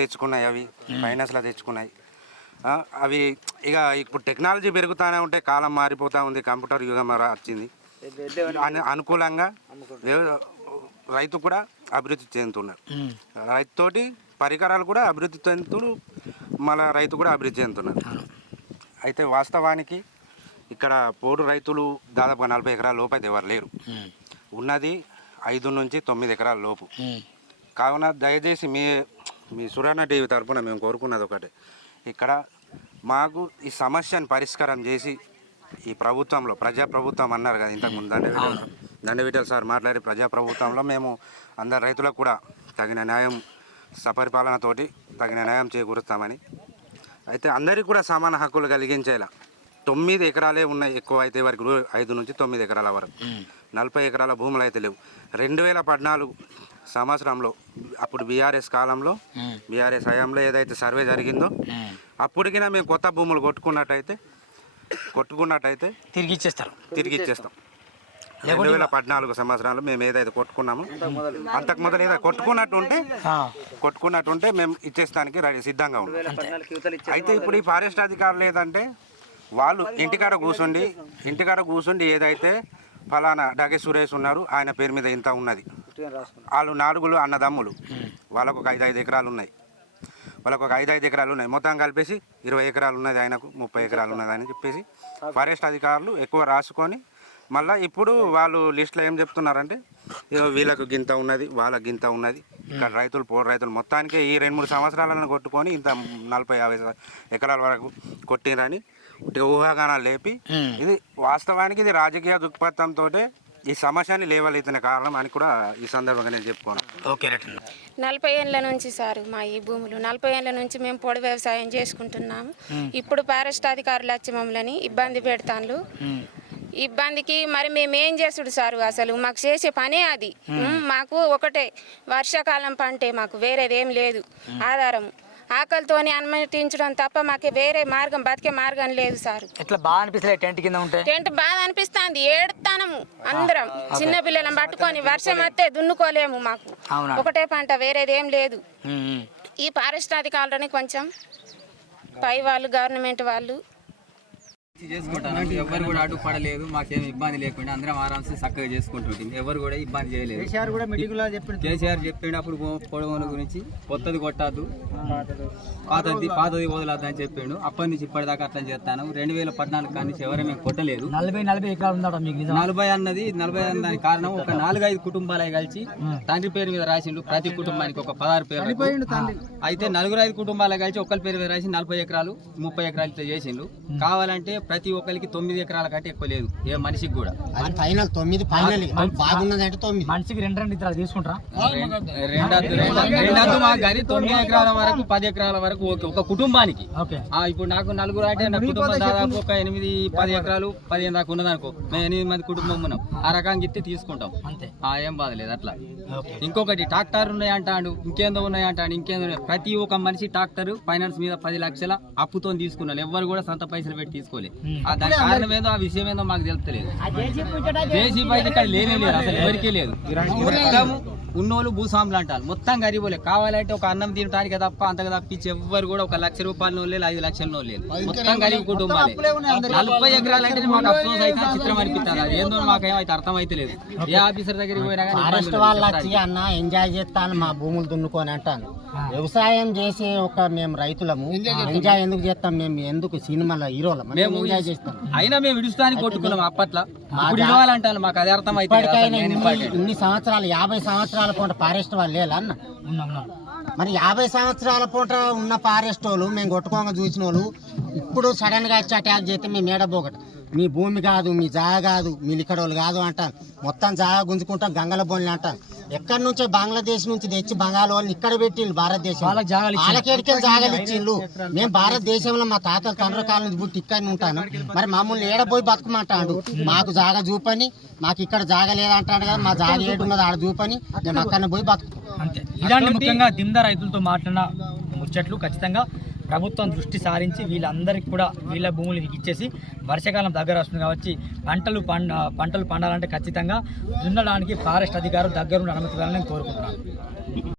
తెచ్చుకున్నాయి, అవి ఫైనాన్స్లా తెచ్చుకున్నాయి. అవి ఇక ఇప్పుడు టెక్నాలజీ పెరుగుతూనే ఉంటే కాలం మారిపోతూ ఉంది, కంప్యూటర్ యుగం వచ్చింది. అనుకూలంగా రైతు కూడా అభివృద్ధి చెందుతున్నారు. రైతుతోటి పరికరాలు కూడా అభివృద్ధి చెందుతూ మళ్ళీ రైతు కూడా అభివృద్ధి చెందుతున్నారు. అయితే వాస్తవానికి ఇక్కడ పోడు రైతులు దాదాపుగా 40 ఎకరాల లోపు అయితే ఎవరు లేరు. ఉన్నది 5 నుంచి 9 ఎకరాల లోపు. కావున దయచేసి మీ సురానా టీవీ తరఫున మేము కోరుకున్నది ఒకటి, ఇక్కడ మాకు ఈ సమస్యను పరిష్కారం చేసి ఈ ప్రభుత్వంలో ప్రజాప్రభుత్వం అన్నారు కదా ఇంతకుముందు దండవిటల్ సార్ మాట్లాడి, ప్రజాప్రభుత్వంలో మేము అందరు రైతులకు కూడా తగిన న్యాయం సపరిపాలనతోటి తగిన న్యాయం చేకూరుస్తామని. అయితే అందరికీ కూడా సమాన హక్కులు కలిగించేలా 9 ఎకరాలే ఉన్నాయి, ఎక్కువ అయితే వరకు 5 నుంచి 9 ఎకరాల వరకు. 40 ఎకరాల భూములు అయితే లేవు. 2014 సంవత్సరంలో అప్పుడు బీఆర్ఎస్ కాలంలో బీఆర్ఎస్ హయాంలో ఏదైతే సర్వే జరిగిందో అప్పటికినా మేము కొత్త భూములు కొట్టుకున్నట్టయితే తిరిగి ఇచ్చేస్తాం. 2014 సంవత్సరాలు మేము ఏదైతే కొట్టుకున్నామో అంతకు మొదలు ఏదైతే కొట్టుకున్నట్టుంటే మేము ఇచ్చేస్తానికి సిద్ధంగా ఉన్నాం. అయితే ఇప్పుడు ఈ ఫారెస్ట్ అధికారులు ఏదంటే వాళ్ళు ఇంటికాడ కూర్చుండి ఏదైతే ఫలానా డగే సురేష్ ఉన్నారు, ఆయన పేరు మీద ఇంత ఉన్నది, వాళ్ళు 4 అన్నదమ్ములు, వాళ్ళకు ఒక 5 ఎకరాలు ఉన్నాయి. వాళ్ళకు ఒక 5 ఎకరాలు ఉన్నాయి. మొత్తం కలిపేసి 20 ఎకరాలు ఉన్నది, ఆయనకు 30 ఎకరాలు ఉన్నది అని చెప్పేసి ఫారెస్ట్ అధికారులు ఎక్కువ రాసుకొని మళ్ళీ ఇప్పుడు వాళ్ళు లిస్టులో ఏం చెప్తున్నారంటే వీళ్ళకు గింత ఉన్నది, వాళ్ళకి గింత ఉన్నది. ఇక్కడ రైతులు మొత్తానికి ఈ 2-3 సంవత్సరాలను కొట్టుకొని ఇంత 40-50 ఎకరాల వరకు కొట్టిరని ఊహాగానాలు లేపి, ఇది వాస్తవానికి ఇది రాజకీయ దృక్పథంతో ఈ సమస్యని లేవలెత్తిన కారణం అని కూడా ఈ సందర్భంగా నేను చెప్పుకోను. ఓకే, 40 ఏళ్ళ నుంచి సార్ మా ఈ భూములు 40 ఏళ్ళ నుంచి మేము పొడి వ్యవసాయం చేసుకుంటున్నాము. ఇప్పుడు ఫారెస్ట్ అధికారులు వచ్చి మమ్మల్ని ఇబ్బంది పెడతాను. ఇబ్బందికి మరి మేము ఏం చేసుడు సారు? అసలు మాకు చేసే పనే అది. మాకు ఒకటే వర్షాకాలం పంటే, మాకు వేరేది ఏం లేదు ఆధారం. ఆకలితోని అనుమతించడం తప్ప మాకు వేరే మార్గం, బతికే మార్గం లేదు సార్. ఎట్లా బాగా అనిపిస్తుంది టెంట్ కింద ఉంటే? టెంట్ బాగా అనిపిస్తుంది, ఏడుతానము అందరం. చిన్న పిల్లలను పట్టుకొని వర్షం వస్తే దున్నుకోలేము. మాకు ఒకటే పంట, వేరేది ఏం లేదు. ఈ ఫారెస్ట్ అధికారులని కొంచెం పై వాళ్ళు, గవర్నమెంట్ వాళ్ళు చేసుకుంటాను. ఎవరు కూడా అడ్డుపడలేదు, మాకేమి ఇబ్బంది లేకుండా అందరం ఆరామ్సే చక్కగా చేసుకుంటుంటాం. ఎవరు కూడా ఇబ్బంది చేయలేదు. కేసీఆర్ చెప్పినప్పుడు పొడవుల గురించి కొత్తది కొట్టద్దు, పాతది వదలద్దు అని చెప్పిండు. అప్పటి నుంచి ఇప్పటిదాకా అట్లా చేస్తాను. 2014 కాడి నుంచి ఎవరైనా మేము కొట్టలేదు. 40 ఎకరాలు ఉందా మీకు? 40 అన్నది దానికి కారణం ఒక 4-5 కుటుంబాలు కలిసి తండ్రి పేరు మీద రాసిండు. ప్రతి కుటుంబానికి ఒక 16 పేరు. అయితే 4-5 కుటుంబాలు కలిసి ఒకరి పేరు మీద రాసి 40 ఎకరాలు 30 ఎకరాలు ఇట్లా చేసిండు. కావాలంటే ప్రతి ఒక్కరికి 9 ఎకరాల కంటే ఎక్కువ లేదు ఏ మనిషికి కూడా. ఫైనల్ 9 ఫైనల్ బాగున్నదంటే 9 మనిషికి 2 ఇతరాలు తీసుకుంటారా? 2 మాకు కానీ 9 ఎకరాల వరకు 10 ఎకరాల వరకు ఒక కుటుంబానికి. ఇప్పుడు నాకు 4 అంటే నా కుటుంబం దాదాపు ఒక 8-10 ఎకరాలు 15 దాకా ఉన్నదనుకో, మేము 8 మంది కుటుంబం ఉన్నాం. ఆ రకంగా ఇస్తే తీసుకుంటాం, ఏం బాధ లేదు అట్లా. ఇంకొకటి ట్రాక్టర్ ఉన్నాయంటాడు, ఇంకేందో ఉన్నాయంటాడు, ఇంకేందో. ప్రతి ఒక్క మనిషి ట్రాక్టర్ ఫైనాన్స్ మీద 10 లక్షల అప్పుతో తీసుకున్నాను. ఎవరు కూడా సొంత పైసలు పెట్టి తీసుకోలేదు. దాని కారణం ఏదో, ఆ విషయం ఏదో మాకు తెలుస్తలేదు. జేసీబీ అయితే ఇక్కడ లేనే లేదు, అసలు ఎవరికీ లేదు. మొత్తం ఉన్నోళ్ళు భూస్వాములు అంటారు, మొత్తం గరీబులే. కావాలంటే ఒక అన్నం తినడానికి తప్ప అంతగా తప్పించి ఎవ్వరు కూడా 1 లక్ష రూపాయల నోళ్ళు, 5 లక్షల నోళ్ళు లేదు. మొత్తం గరీబ్ కుటుంబాలే. 40 ఎకరాలు అంటే మాకు అఫ్సోస్ అయితే చిత్రం అనిపిస్తుంది. అది ఏందో మాకేమైతే అర్థం అయితే లేదు. ఏ ఆఫీసర్ దగ్గరికి పోయినా అన్న ఎంజాయ్ చేస్తాను, మా భూములు దున్నుకొని అంటాను. వ్యవసాయం చేసే ఒక మేము రైతులము ఎంజాయ్ ఎందుకు చేస్తాం? మేము ఎందుకు సినిమాలో హీరోలం మేము ఎంజాయ్ చేస్తాం. అయినా మేము విడుస్తానికి కొట్టుకున్నాం అప్పట్లో. ఇవ్వాలంటాను మాకు అది అర్థం అయితే. ఇన్ని సంవత్సరాలు 50 సంవత్సరాల పూట ఫారెస్ట్ వాళ్ళు లేదా అన్న? మరి 50 సంవత్సరాల పూట ఉన్న ఫారెస్ట్ వాళ్ళు మేము కొట్టుకోగా చూసిన వాళ్ళు ఇప్పుడు సడన్ గా వచ్చి అటాక్ చేస్తే మేము ఏడబోగట మీ భూమి కాదు, మీ జాగ కాదు, మీ లిక్కడోళ్ళు కాదు అంటాను. మొత్తం జాగ గుంజుకుంటాం, గంగల బోన్లు అంటాను. ఎక్కడి నుంచో బంగ్లాదేశ్ నుంచి తెచ్చి బంగాళ వాళ్ళని ఇక్కడ పెట్టిండ్రు భారతదేశం. వాళ్ళకెడికే జాగాలు ఇచ్చిండ్రు. మేము భారతదేశంలో మా తాతల తండ్రి కాలం నుంచి పుట్టి ఇక్కడ ఉంటాను. మరి మమ్మల్ని ఏడపోయి బతుకమంటాడు. మాకు జాగ చూపని, మాకు ఇక్కడ జాగ లేదంటాడు కదా. మా జాగ ఏడున్నది ఆడ చూపని మేము అక్కడ పోయి బతుకుతాం. అంతే. ఇలాంటి ముఖ్యంగా దిమ్దా రైతులతో మాట్లాడిన ముచ్చట్లు ఖచ్చితంగా ప్రభుత్వం దృష్టి సారించి వీళ్ళందరికీ కూడా వీళ్ళ భూములు ఇచ్చేసి, వర్షాకాలం దగ్గర వస్తుంది కాబట్టి పంటలు పండాలంటే ఖచ్చితంగా దున్నడానికి ఫారెస్ట్ అధికారులు దగ్గరుండి అనుమతి ఇవ్వాలని కోరుకుంటున్నాను.